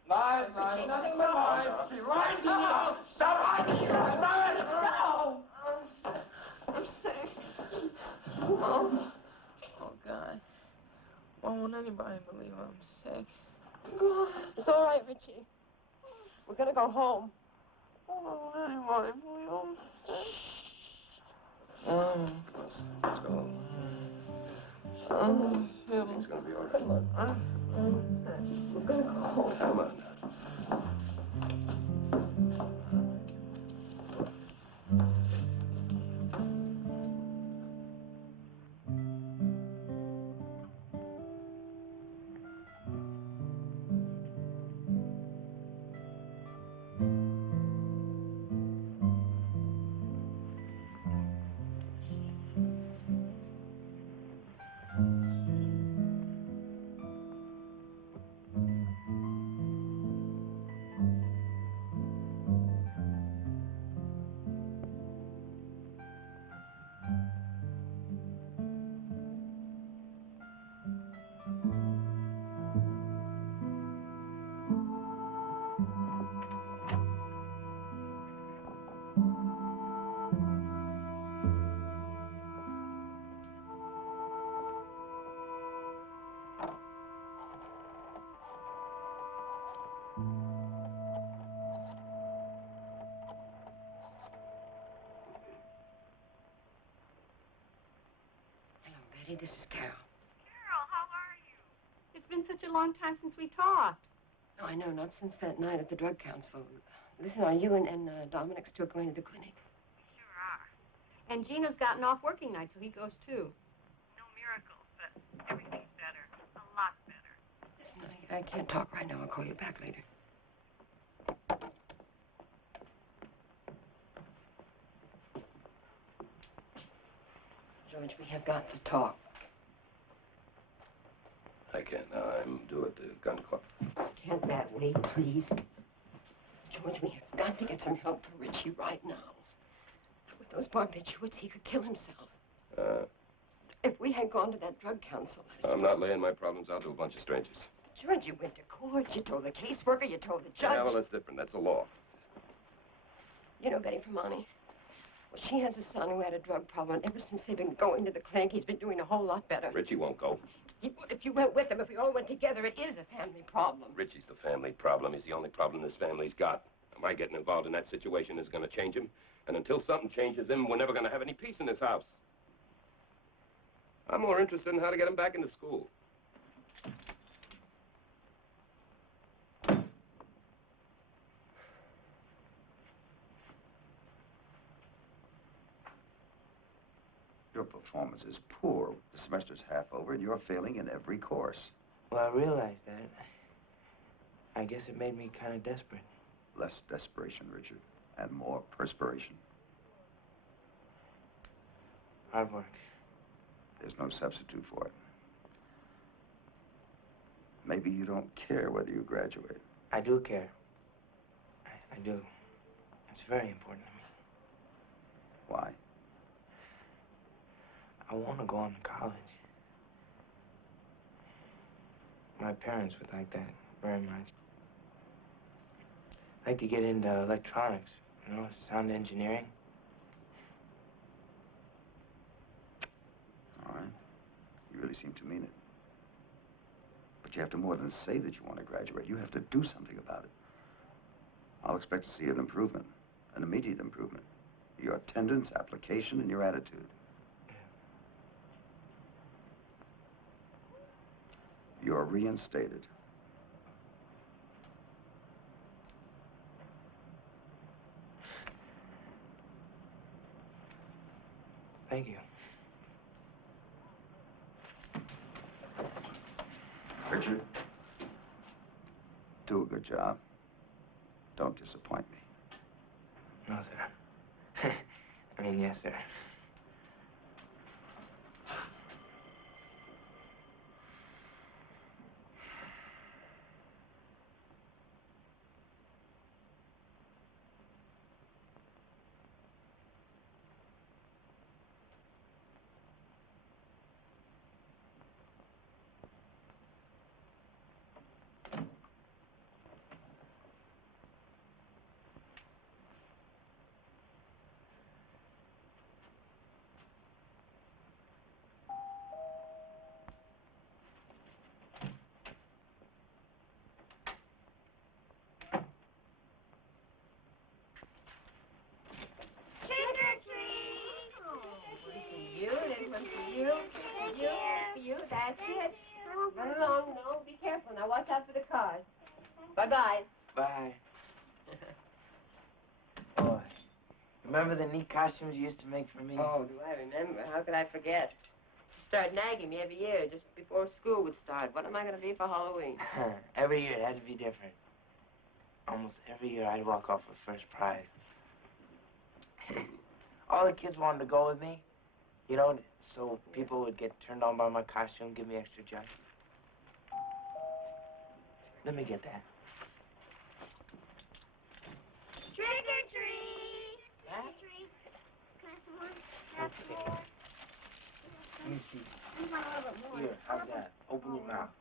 Lies, nothing but lies. She lied to you. Stop lying to you. Stop it. No. I'm sick. Oh, God. Why won't anybody believe I'm sick? God. It's all right, Richie. We're going to go home. Why won't anybody believe I'm sick? Let's go home. Everything's gonna be all right. We're going to go home. Come on now. Hey, this is Carol. Carol, how are you? It's been such a long time since we talked. No, I know, not since that night at the drug council. Listen, are you and Dominic still going to the clinic? Sure are. And Gino's gotten off working nights, so he goes too. No miracles, but everything's better. A lot better. Listen, I can't talk right now. I'll call you back later. George, we have got to talk. I can't now. I'm due at the gun club. Can't that wait, please? George, we have got to get some help for Richie right now. With those barbiturates, he could kill himself. If we had gone to that drug council... I'm not laying my problems out to a bunch of strangers. George, you went to court, you told the caseworker, you told the judge. Yeah, well, that's different. That's the law. You know Betty Fermani? Well, she has a son who had a drug problem, and ever since they've been going to the clinic, he's been doing a whole lot better. Richie won't go. He would if you went with him. If we all went together, it is a family problem. Richie's the family problem. He's the only problem this family's got. My getting involved in that situation is going to change him. And until something changes him, we're never going to have any peace in this house. I'm more interested in how to get him back into school. Your performance is poor. The semester's half over, and you're failing in every course. Well, I realized that. I guess it made me kind of desperate. Less desperation, Richard, and more perspiration. Hard work. There's no substitute for it. Maybe you don't care whether you graduate. I do care. I do. It's very important to me. Why? I want to go on to college. My parents would like that very much. I'd like to get into electronics, you know, sound engineering. All right. You really seem to mean it. But you have to more than say that you want to graduate. You have to do something about it. I'll expect to see an improvement, an immediate improvement. Your attendance, application, and your attitude. You're reinstated. Thank you. Richard, do a good job. Don't disappoint me. No, sir. I mean, yes, sir. That's it. Run along. No, be careful. Now watch out for the cars. Bye-bye. Bye. Boy, remember the neat costumes you used to make for me? Oh, do I remember? How could I forget? You start nagging me every year, just before school would start. What am I going to be for Halloween? Every year it had to be different. Almost every year I'd walk off with first prize. All the kids wanted to go with me, you know, so people would get turned on by my costume, give me extra junk. Let me get that. Trick or treat! Huh? Trick or treat. Can I have some more? Have some Okay. more? Let me see. I want a little bit more. Here, how's that? Open your mouth.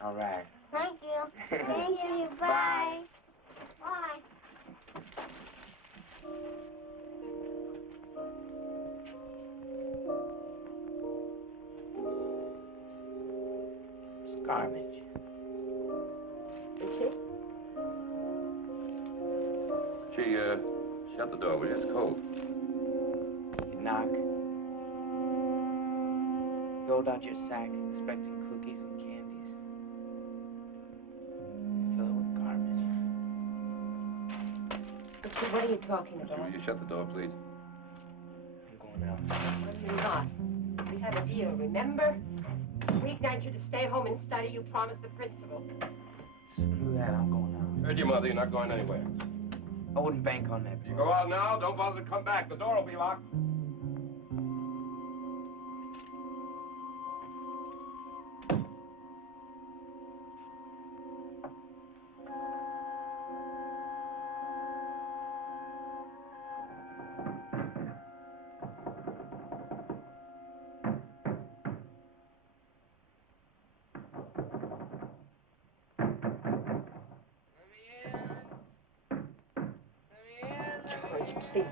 All right. Thank you. Thank you. Bye. Bye. It's garbage. Richie? Gee, shut the door, will you? It's cold. You knock. load out your sack expecting cookies and candies. Fill it with garbage. Richie, what are you talking about? Will you shut the door, please? I'm going out. Well, you're not. We had a deal, remember? Weeknight you're to stay home and study. You promised the principal. Screw that, I'm going out. Heard your mother, you're not going anywhere. I wouldn't bank on that. You go out now, don't bother to come back. The door will be locked. George, please.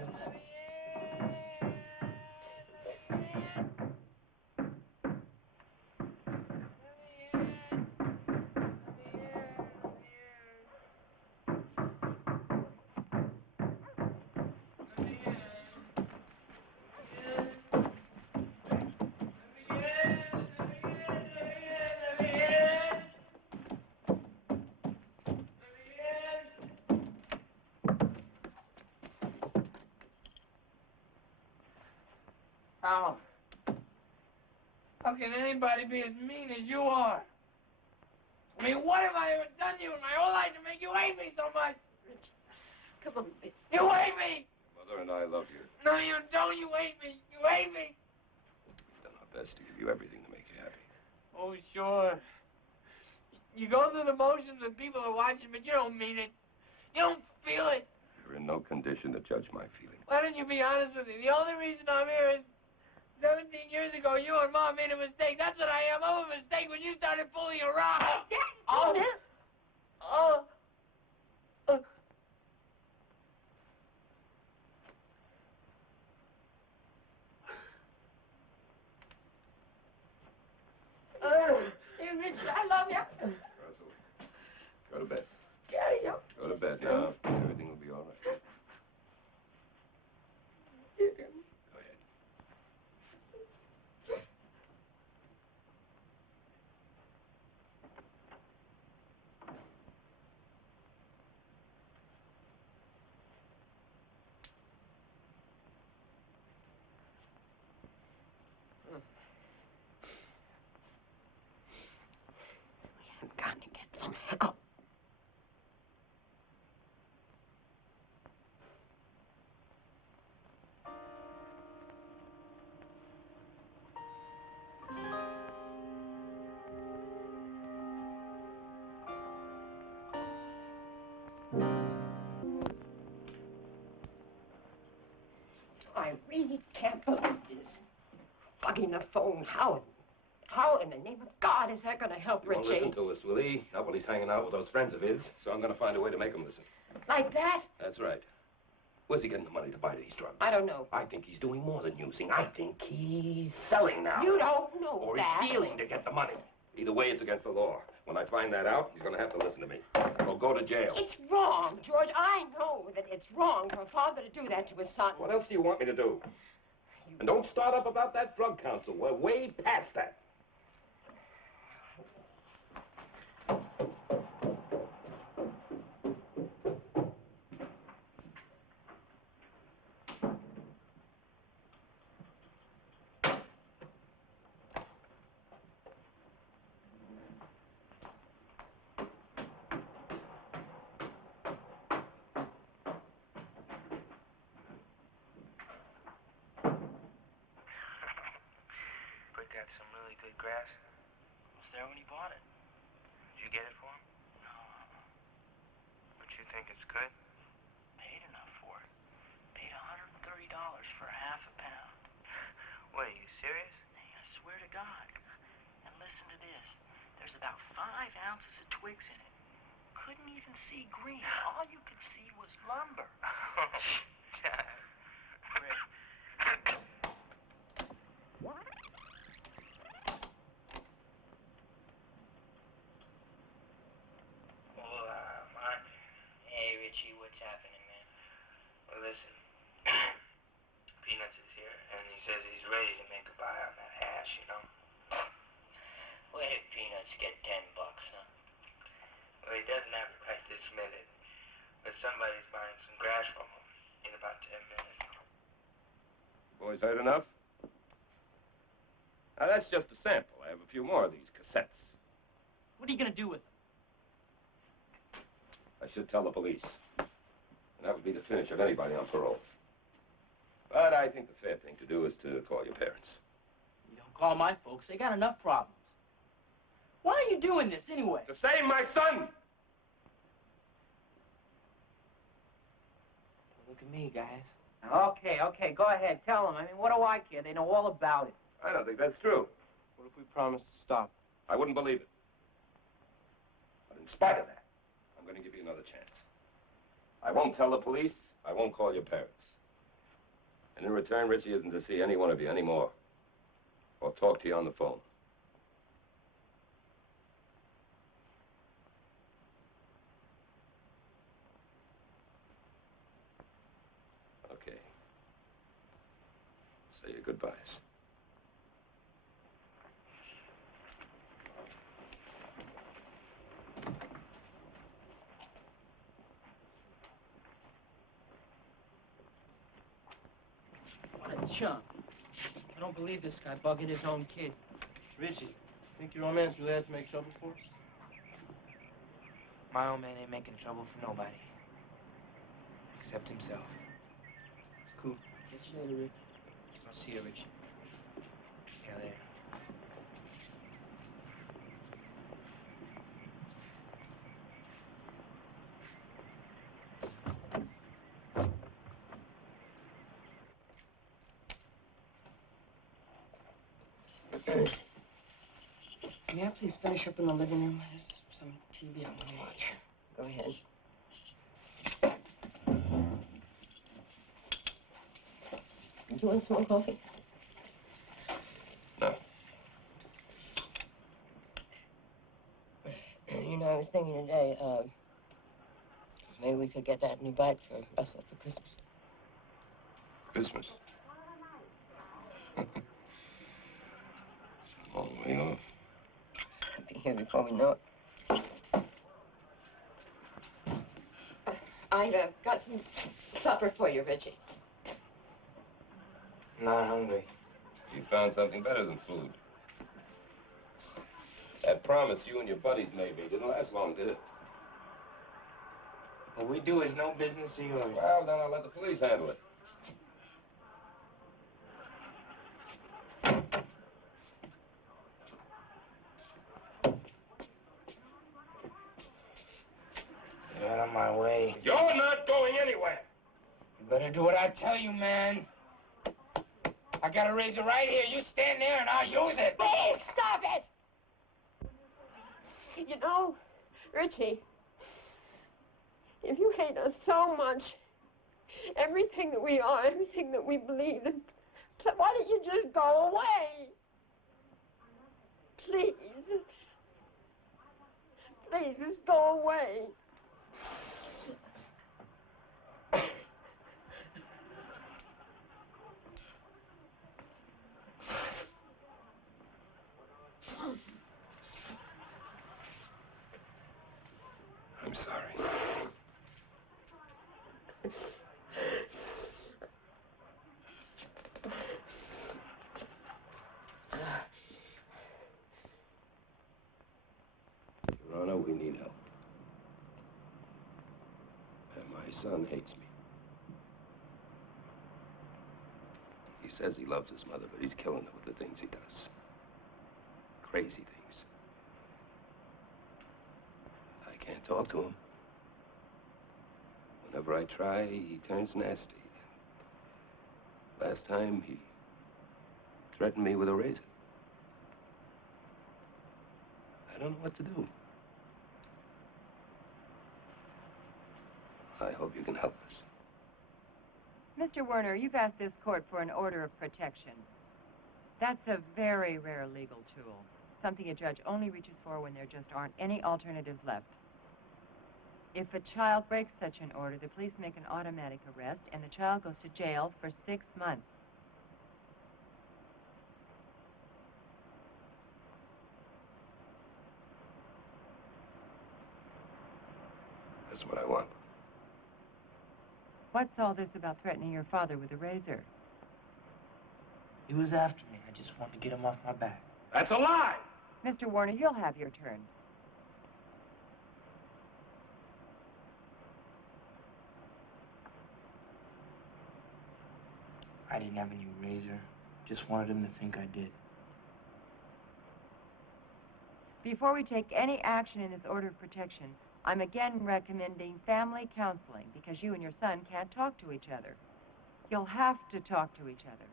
How can anybody be as mean as you are? I mean, what have I ever done to you in my whole life to make you hate me so much? Come on, baby. You hate me! Mother and I love you. No, you don't. You hate me. You hate me. We've done our best to give you everything to make you happy. Oh, sure. You go through the motions and people are watching, but you don't mean it. You don't feel it. You're in no condition to judge my feelings. Why don't you be honest with me? The only reason I'm here is 17 years ago, you and Mom made a mistake. That's what I am. I'm a mistake when you started fooling around. Oh, oh. Hey, Richie, I love you. Russell, go to bed. Daddy, Go to bed now. Everything will be all right. Go ahead. We've got to get some help. I really can't believe this. Bugging the phone. How in the name of God is that going to help He won't Richie? listen to us, will he? Not while he's hanging out with those friends of his. So I'm going to find a way to make him listen. Like that? That's right. Where's he getting the money to buy these drugs? I don't know. I think he's doing more than using. I think he's selling now. You don't know Or that. he's stealing to get the money. Either way, it's against the law. When I find that out, he's going to have to listen to me. Or go to jail. It's wrong, George. I know that it's wrong for a father to do that to his son. What else do you want me to do? And don't start up about that drug council. We're way past that. Got some really good grass. Was there when he bought it? Did you get it for him? No. But you think it's good? Paid enough for it. Paid $130 for half a pound. What, are you serious? Hey, I swear to God. And listen to this. There's about 5 ounces of twigs in it. Couldn't even see green. All you could see was lumber. Oh, God. Rick. Hey, Richie, what's happening, man? Well, listen, Peanuts is here, and he says he's ready to make a buy on that hash, you know? Boys heard enough? Now, that's just a sample. I have a few more of these cassettes. What are you gonna do with them? I should tell the police. And that would be the finish of anybody on parole. But I think the fair thing to do is to call your parents. You don't call my folks. They got enough problems. Why are you doing this anyway? To save my son! Look at me, guys. Okay, go ahead, tell them. I mean, what do I care? They know all about it. I don't think that's true. What if we promise to stop? I wouldn't believe it. But in spite of that, I'm going to give you another chance. I won't tell the police. I won't call your parents. And in return, Richie isn't to see any one of you anymore. Or talk to you on the phone. Okay. Say your goodbyes. What a chump. I don't believe this guy bugging his own kid. Richie, think your old man's really had to make trouble for us? My old man ain't making trouble for nobody. Except himself. It's cool. Catch you later, Rick. I'll see you, Richie. Yeah, later. May I please finish up in the living room? There's some TV I want to watch. Go ahead. Do you want some more coffee? No. You know, I was thinking today, maybe we could get that new bike for Russell for Christmas. Christmas. It's a long way off. Be here before we know it. I've got some supper for you, Richie. Not hungry. You found something better than food. That promise you and your buddies made me didn't last long, did it? What we do is no business of yours. Well, then I'll let the police handle it. Get out of my way. You're not going anywhere. You better do what I tell you, man. I got a razor right here. You stand there and I'll use it. Please stop it! You know, Richie, if you hate us so much, everything that we are, everything that we believe, then why don't you just go away? Please. Please, just go away. I'm sorry. Your Honor, we need help. And my son hates me. He says he loves his mother, but he's killing her with the things he does. Crazy things. I can't talk to him. Whenever I try, he turns nasty. Last time, he threatened me with a razor. I don't know what to do. I hope you can help us. Mr. Werner, you've asked this court for an order of protection. That's a very rare legal tool. Something a judge only reaches for when there just aren't any alternatives left. If a child breaks such an order, the police make an automatic arrest, and the child goes to jail for 6 months. That's what I want. What's all this about threatening your father with a razor? He was after me. I just wanted to get him off my back. That's a lie! Mr. Warner, you'll have your turn. I didn't have any razor. Just wanted him to think I did. Before we take any action in this order of protection, I'm again recommending family counseling because you and your son can't talk to each other. You'll have to talk to each other.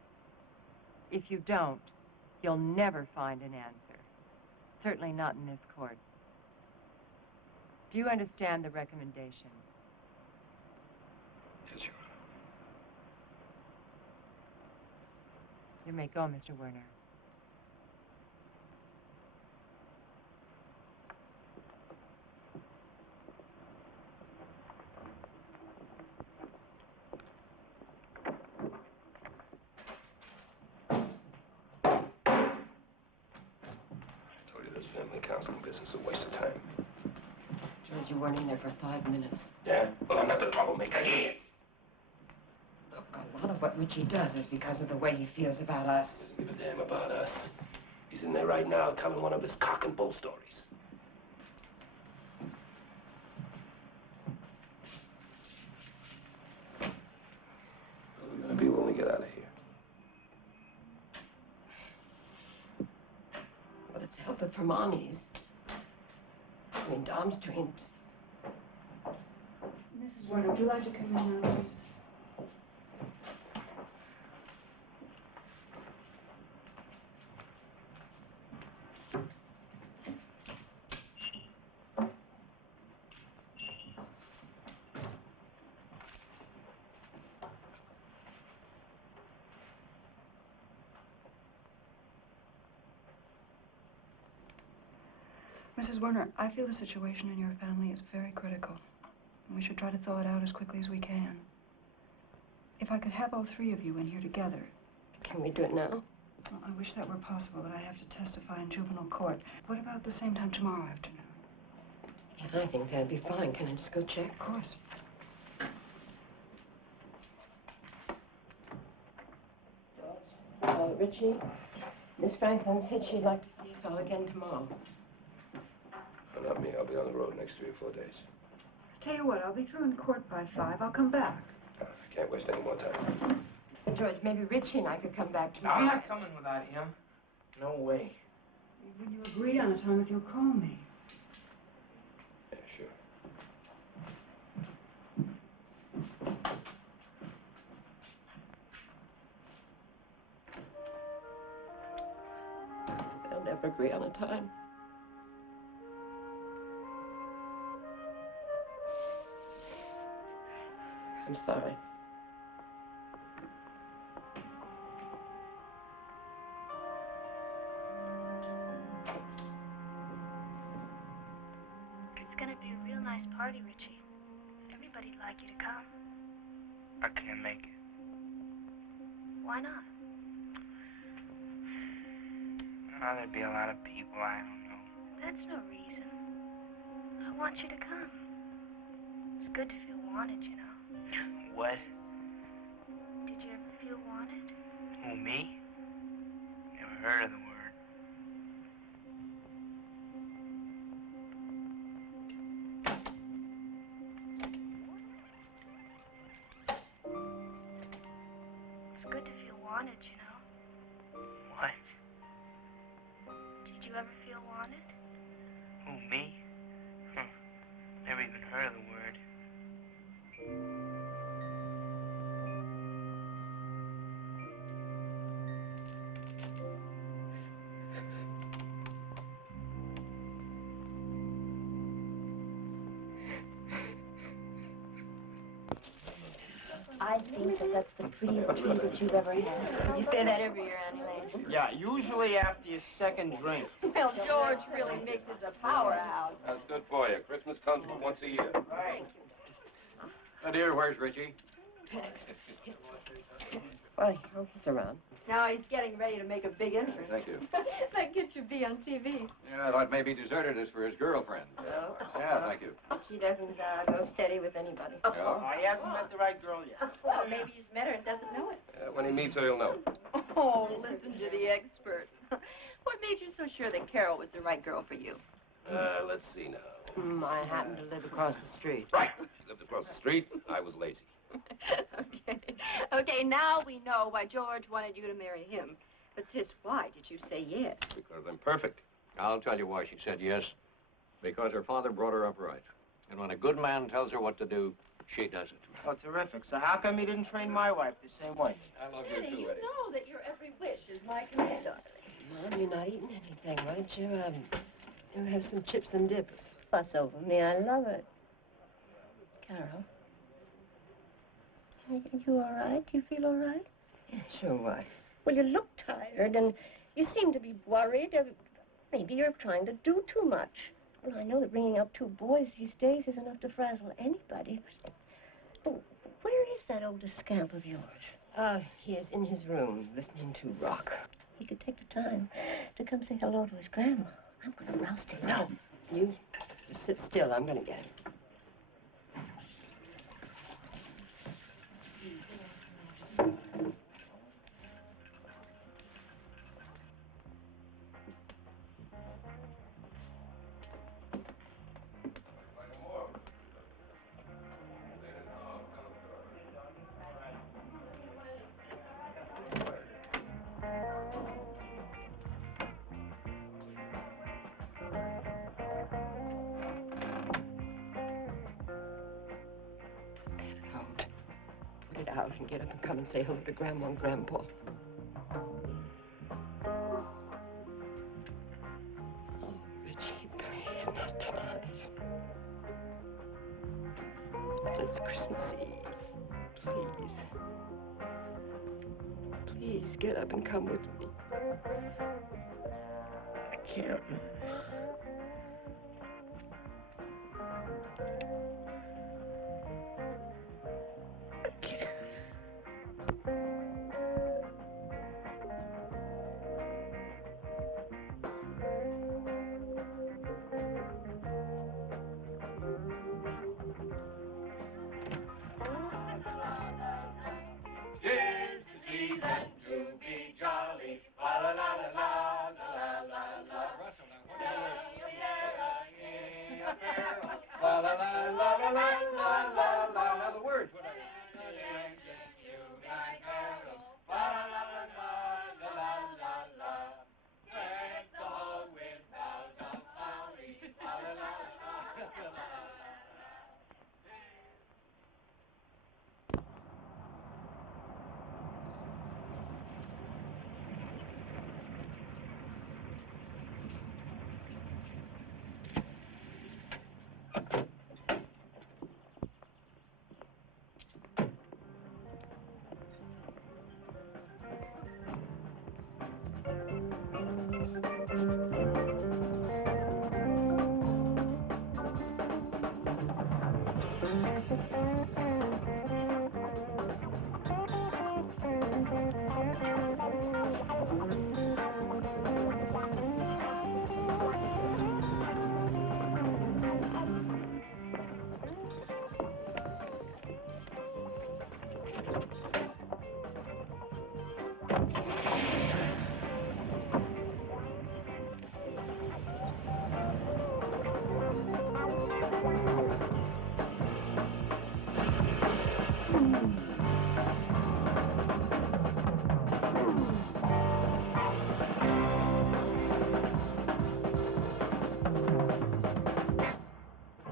If you don't, you'll never find an answer. Certainly not in this court. Do you understand the recommendation? Yes, Your Honor. You may go, Mr. Werner. This family counseling business is a waste of time. George, you weren't in there for 5 minutes. Yeah? Well, I'm not the troublemaker. He is. Look, a lot of what Richie does is because of the way he feels about us. Doesn't give a damn about us. He's in there right now telling one of his cock and bull stories. Where are we gonna be when we get out of here? Well, let's hope that Permani's. I mean, Dom's dreams. Mrs. Warner, would you like to come in now, please? Mrs. Warner, I feel the situation in your family is very critical. And we should try to thaw it out as quickly as we can. If I could have all three of you in here together. Can we do it now? Well, I wish that were possible, but I have to testify in juvenile court. What about the same time tomorrow afternoon? Yeah, I think that'd be fine. Can I just go check? Of course. Richie, Miss Franklin said she'd like to see us all again tomorrow. Oh, not me. I'll be on the road next 3 or 4 days. Tell you what, I'll be through in court by 5. I'll come back. I can't waste any more time. George, maybe Richie and I could come back tomorrow. I'm not coming without him. No way. When you agree on a time, if you'll call me. Yeah, sure. They'll never agree on a time. I'm sorry. It's gonna be a real nice party, Richie. Everybody'd like you to come. I can't make it. Why not? Well, there'd be a lot of people, I don't know. That's no reason. I want you to come. It's good to feel wanted, you know. What? Did you ever feel wanted? Who, me? Never heard of the word. It's good to feel wanted, you know. What? Did you ever feel wanted? Who, me? Never even heard of the word. I think that that's the prettiest tree that you've ever had. You say that every year, Eileen. Yeah, usually after your second drink. Well, George really makes us a powerhouse. That's good for you. Christmas comes but once a year. Right. Now, dear, where's Richie? Well, he's around. Now he's getting ready to make a big entrance. Thank you. That kid should be on TV. Yeah, I thought maybe he deserted us for his girlfriend. No. Yeah, thank you. She doesn't go steady with anybody. Yeah? He hasn't met the right girl yet. Well, maybe he's met her and doesn't know it. When he meets her, he'll know. Oh, listen to the expert. What made you so sure that Carol was the right girl for you? Let's see now. I happen to live across the street. Right. She lived across the street. I was lazy. Okay, now we know why George wanted you to marry him. But, sis, why did you say yes? Because I'm perfect. I'll tell you why she said yes. Because her father brought her up right. And when a good man tells her what to do, she does it. Oh, terrific. So how come you didn't train my wife the same way? I love Eddie, you too, you Eddie. know that your every wish is my command, darling. Mom, you're not eating anything. Why don't you have some chips and dip? Fuss over me. I love it. Carol. Are you all right? Do you feel all right? Yeah, sure, why? Well, you look tired, and you seem to be worried. Maybe you're trying to do too much. Well, I know that bringing up two boys these days is enough to frazzle anybody. But where is that oldest scamp of yours? He is in his room, listening to rock. He could take the time to come say hello to his grandma. I'm going to roust him. No, you just sit still. I'm going to get him. Put it out and get up and come and say hello to Grandma and Grandpa. Oh, Richie, please, not tonight. It's Christmas Eve. Please. Please get up and come with me. I can't.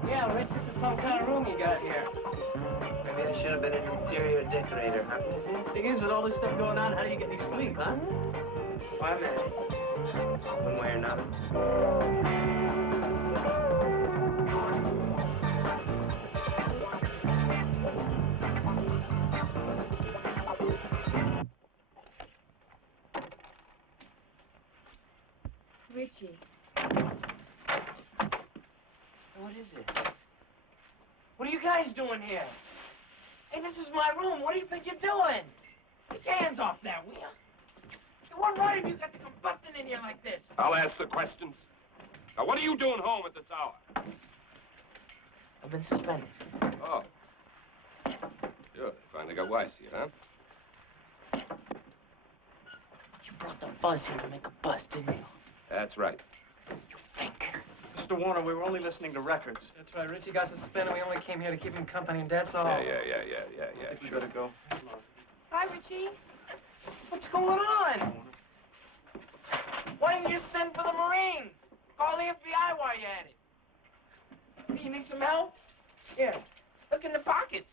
Yeah, Rich, this is some kind of room you got here. Maybe I should have been an interior decorator, huh? Thing is, with all this stuff going on, how do you get any sleep, huh? Well, I managed. One way or another. Richie. What is this? What are you guys doing here? Hey, this is my room. What do you think you're doing? Get your hands off that, will you? What right have you got to come busting in here like this? I'll ask the questions. Now, what are you doing home at this hour? I've been suspended. Oh. Good. Finally got wise to you, huh? You brought the buzz here to make a bust, didn't you? That's right. Mr. Warner, we were only listening to records. That's right. Richie got suspended. We only came here to keep him company, and that's all. Yeah. I think we better go. Hi, Richie. What's going on? Why didn't you send for the Marines? Call the FBI while you're at it. You need some help? Here, look in the pockets.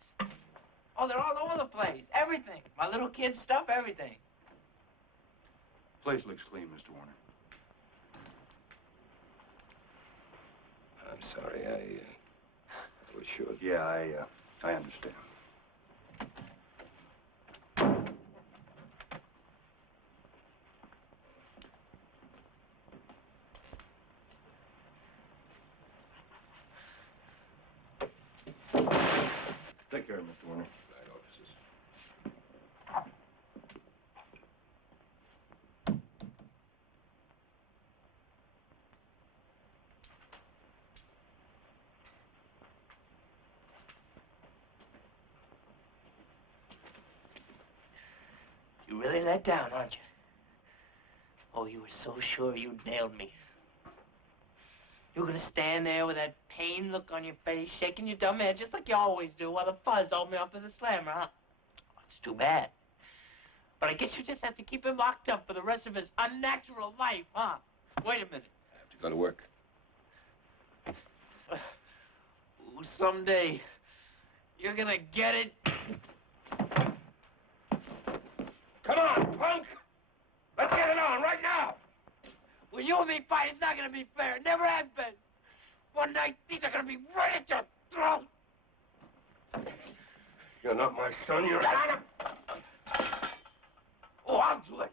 Oh, they're all over the place. Everything. My little kid's stuff, everything. Place looks clean, Mr. Warner. I'm sorry, I was sure. Yeah, I understand. Take care, Mr. Warner. Right, officers. You really let down, aren't you? Oh, you were so sure you nailed me. You were gonna stand there with that pain look on your face, shaking your dumb head just like you always do while the fuzz hauled me off to the slammer, huh? Oh, it's too bad. But I guess you just have to keep him locked up for the rest of his unnatural life, huh? Wait a minute. I have to go to work. Ooh, someday, you're gonna get it. Come on, punk! Let's get it on right now! When you and me fight, it's not gonna be fair. It never has been. One night, these are gonna be right at your throat. You're not my son, you're... Oh, I'll do it.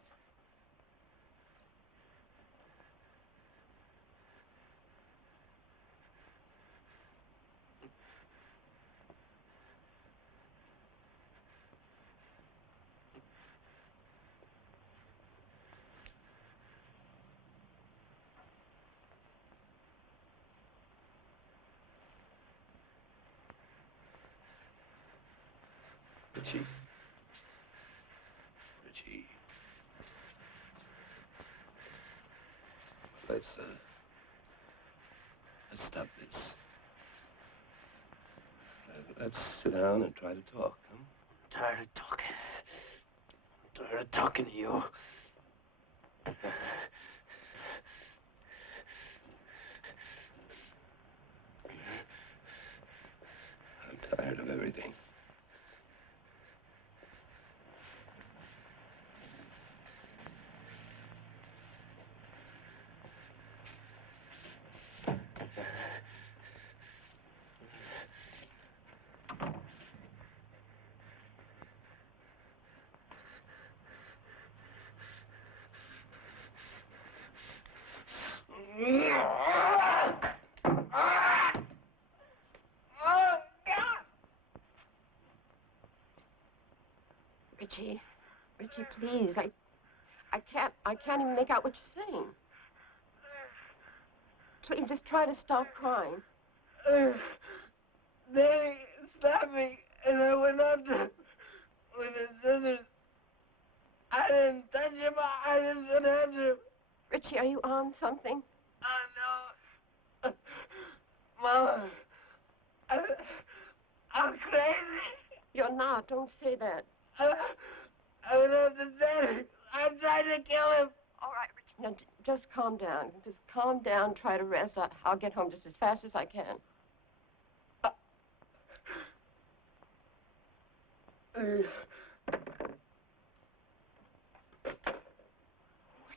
Richie. Let's stop this. Let's sit down and try to talk, huh? I'm tired of talking. I'm tired of talking to you. I'm tired of everything. Richie, please, I can't even make out what you're saying. Please, just try to stop crying. Danny slapped me, and I went under with his scissors. I didn't touch him. I just went under him. Richie, are you on something? I know. Mama, I'm crazy. You're not. Don't say that. I went after Danny. I tried to kill him. All right, Richie. Now, just calm down. Just calm down. Try to rest. I'll get home just as fast as I can. What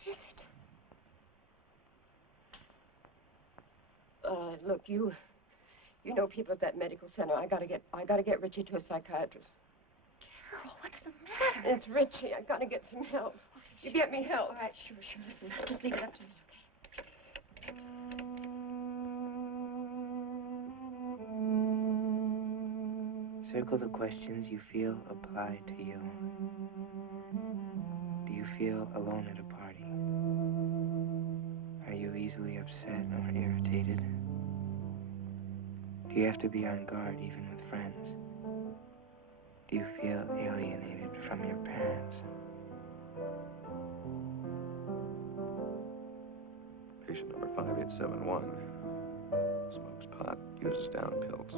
is it? Look, you know people at that medical center. I gotta get Richie to a psychiatrist. Carol, what's the matter? It's Richie. I gotta get some help. You get me help. All right, sure. Listen, just leave it up to me, okay? Circle the questions you feel apply to you. Do you feel alone at a party? Are you easily upset or irritated? Do you have to be on guard even with friends? Do you feel alienated from your parents? Patient number 5871 smokes pot, uses down pills.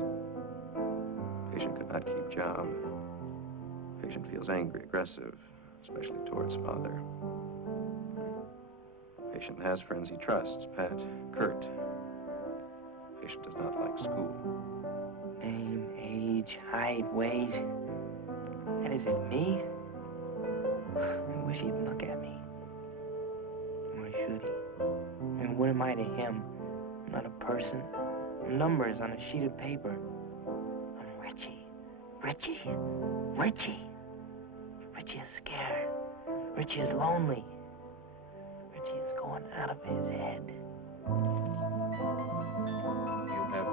Patient could not keep job. Patient feels angry, aggressive, especially towards father. Patient has friends he trusts, Pat, Kurt. Patient does not like school. Name, age, height, weight. And is it me? I wish he'd look at me. Or should he? I mean, what am I to him? I'm not a person. I'm numbers on a sheet of paper. I'm Richie. Richie. Richie. Richie is scared. Richie is lonely. Richie is going out of his head. You have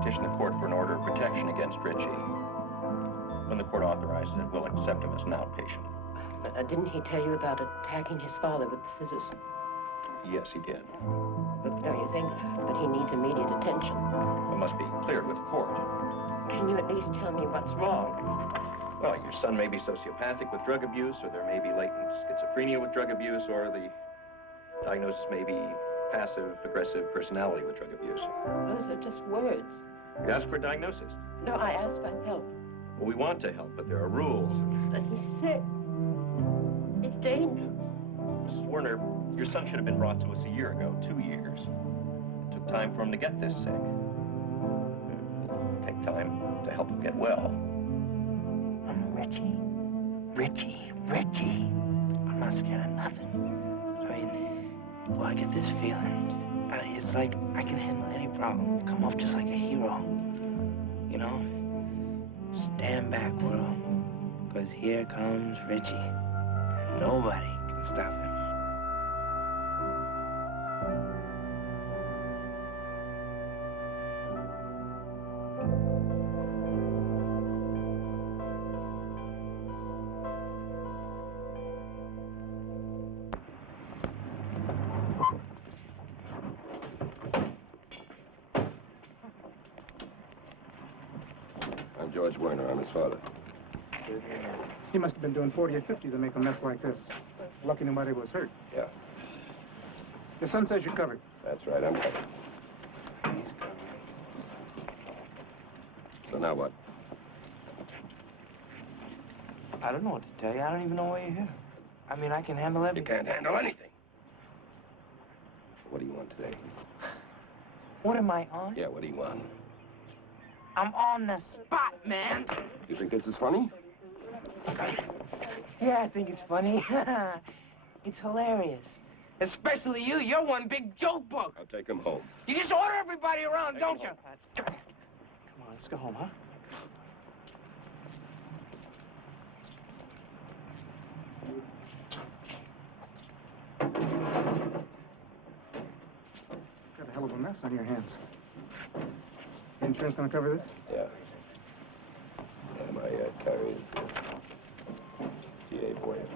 petitioned the court for an order of protection against Richie. When the court authorizes it, we'll accept him as an outpatient. Didn't he tell you about attacking his father with the scissors? Yes, he did. But don't you think that he needs immediate attention? It must be cleared with the court. Can you at least tell me what's wrong? Well, your son may be sociopathic with drug abuse, or there may be latent schizophrenia with drug abuse, or the diagnosis may be passive-aggressive personality with drug abuse. Those are just words. You asked for a diagnosis. No, I asked for help. Well, we want to help, but there are rules. But he's sick. It's dangerous. Mrs. Werner, your son should have been brought to us a year ago, 2 years. It took time for him to get this sick. It'll take time to help him get well. I'm Richie. Richie. Richie. I'm not scared of nothing. I mean, well, I get this feeling. It's like I can handle any problem. Come off just like a hero. You know? Stand back, world. Because here comes Richie. Nobody can stop him. I'm George Werner. I'm his father. He must have been doing 40 or 50 to make a mess like this. Lucky nobody was hurt. Yeah, Your son says you're covered. that's right. I'm covered. He's covered. So now what? I don't know what to tell you. I don't even know why you're here. I mean, I can handle everything. You can't handle anything. What do you want today? What am I on? Yeah, what do you want? I'm on the spot, man. You think this is funny? Yeah, I think it's funny. It's hilarious. Especially you. You're one big joke book. I'll take him home. You just order everybody around, don't you? Come on, let's go home, huh? Got a hell of a mess on your hands. The insurance gonna cover this? Yeah. And my carries GA for you.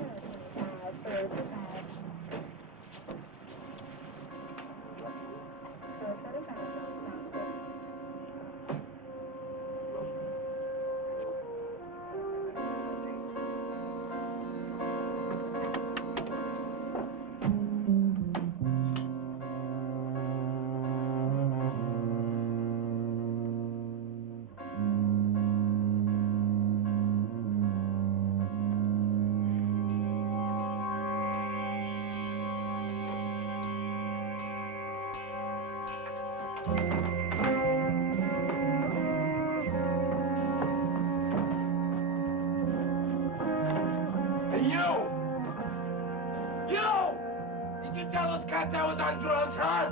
I was on drugs, huh?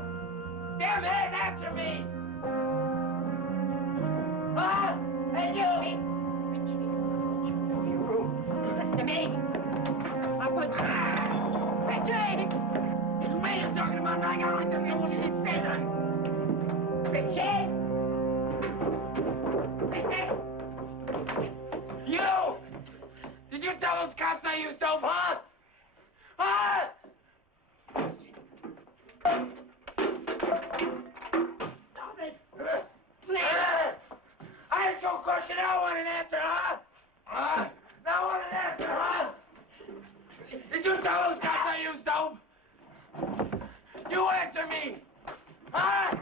Damn it, answer me! Huh? Hey, you! Listen to me. I want you. Richie! It's me you're talking about, not going to me. Richie! You! Did you tell those cops I used dope, huh? answer me! Huh?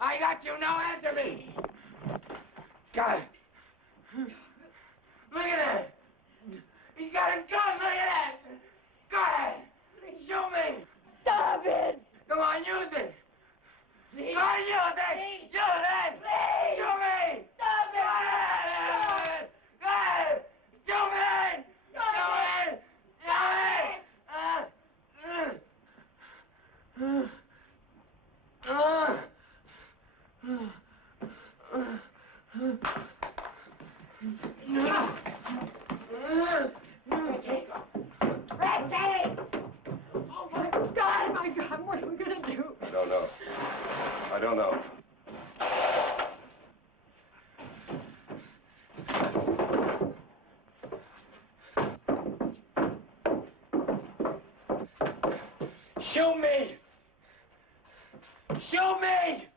I got you, now answer me! God. Look at that! He's got his gun, look at that! Go ahead! Shoot me! Stop it! Come on, use it! Please. Go on, use it! Please. Use it! Please. Shoot me! Stop it! Go ahead! Go ahead! Shoot me! Stop Shoot me! Richie! Oh, my God, what are we going to do? I don't know. I don't know. Shoot me! Shoot me!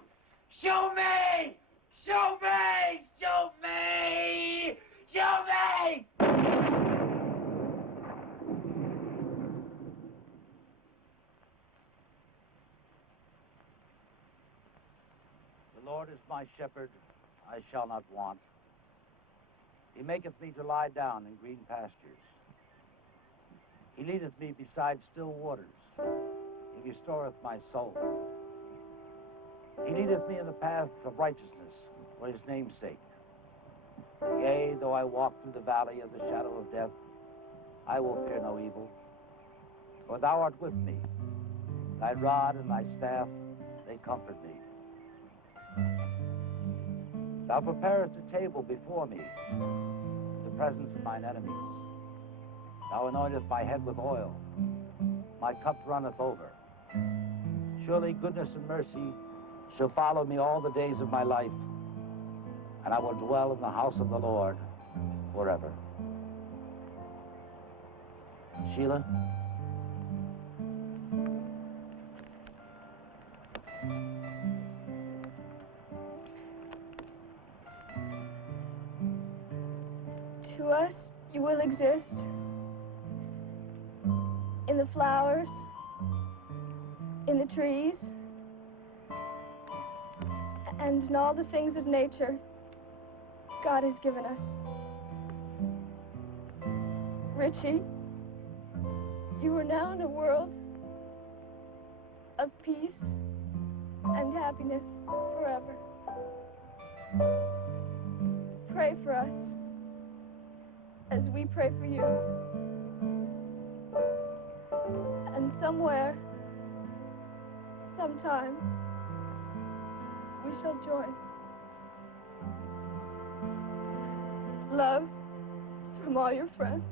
Shoot me! Shoot me! Shoot me! Shoot me! The Lord is my shepherd, I shall not want. He maketh me to lie down in green pastures. He leadeth me beside still waters. He restoreth my soul. He leadeth me in the paths of righteousness for his name's sake. Yea, though I walk through the valley of the shadow of death, I will fear no evil. For thou art with me. Thy rod and thy staff, they comfort me. Thou preparest a table before me in the presence of mine enemies. Thou anointest my head with oil. My cup runneth over. Surely goodness and mercy shall follow me all the days of my life, and I will dwell in the house of the Lord forever. Sheila? To us, you will exist in the flowers, in the trees, and in all the things of nature God has given us. Richie, you are now in a world of peace and happiness forever. Pray for us as we pray for you. And somewhere, sometime, we shall join. Love from all your friends.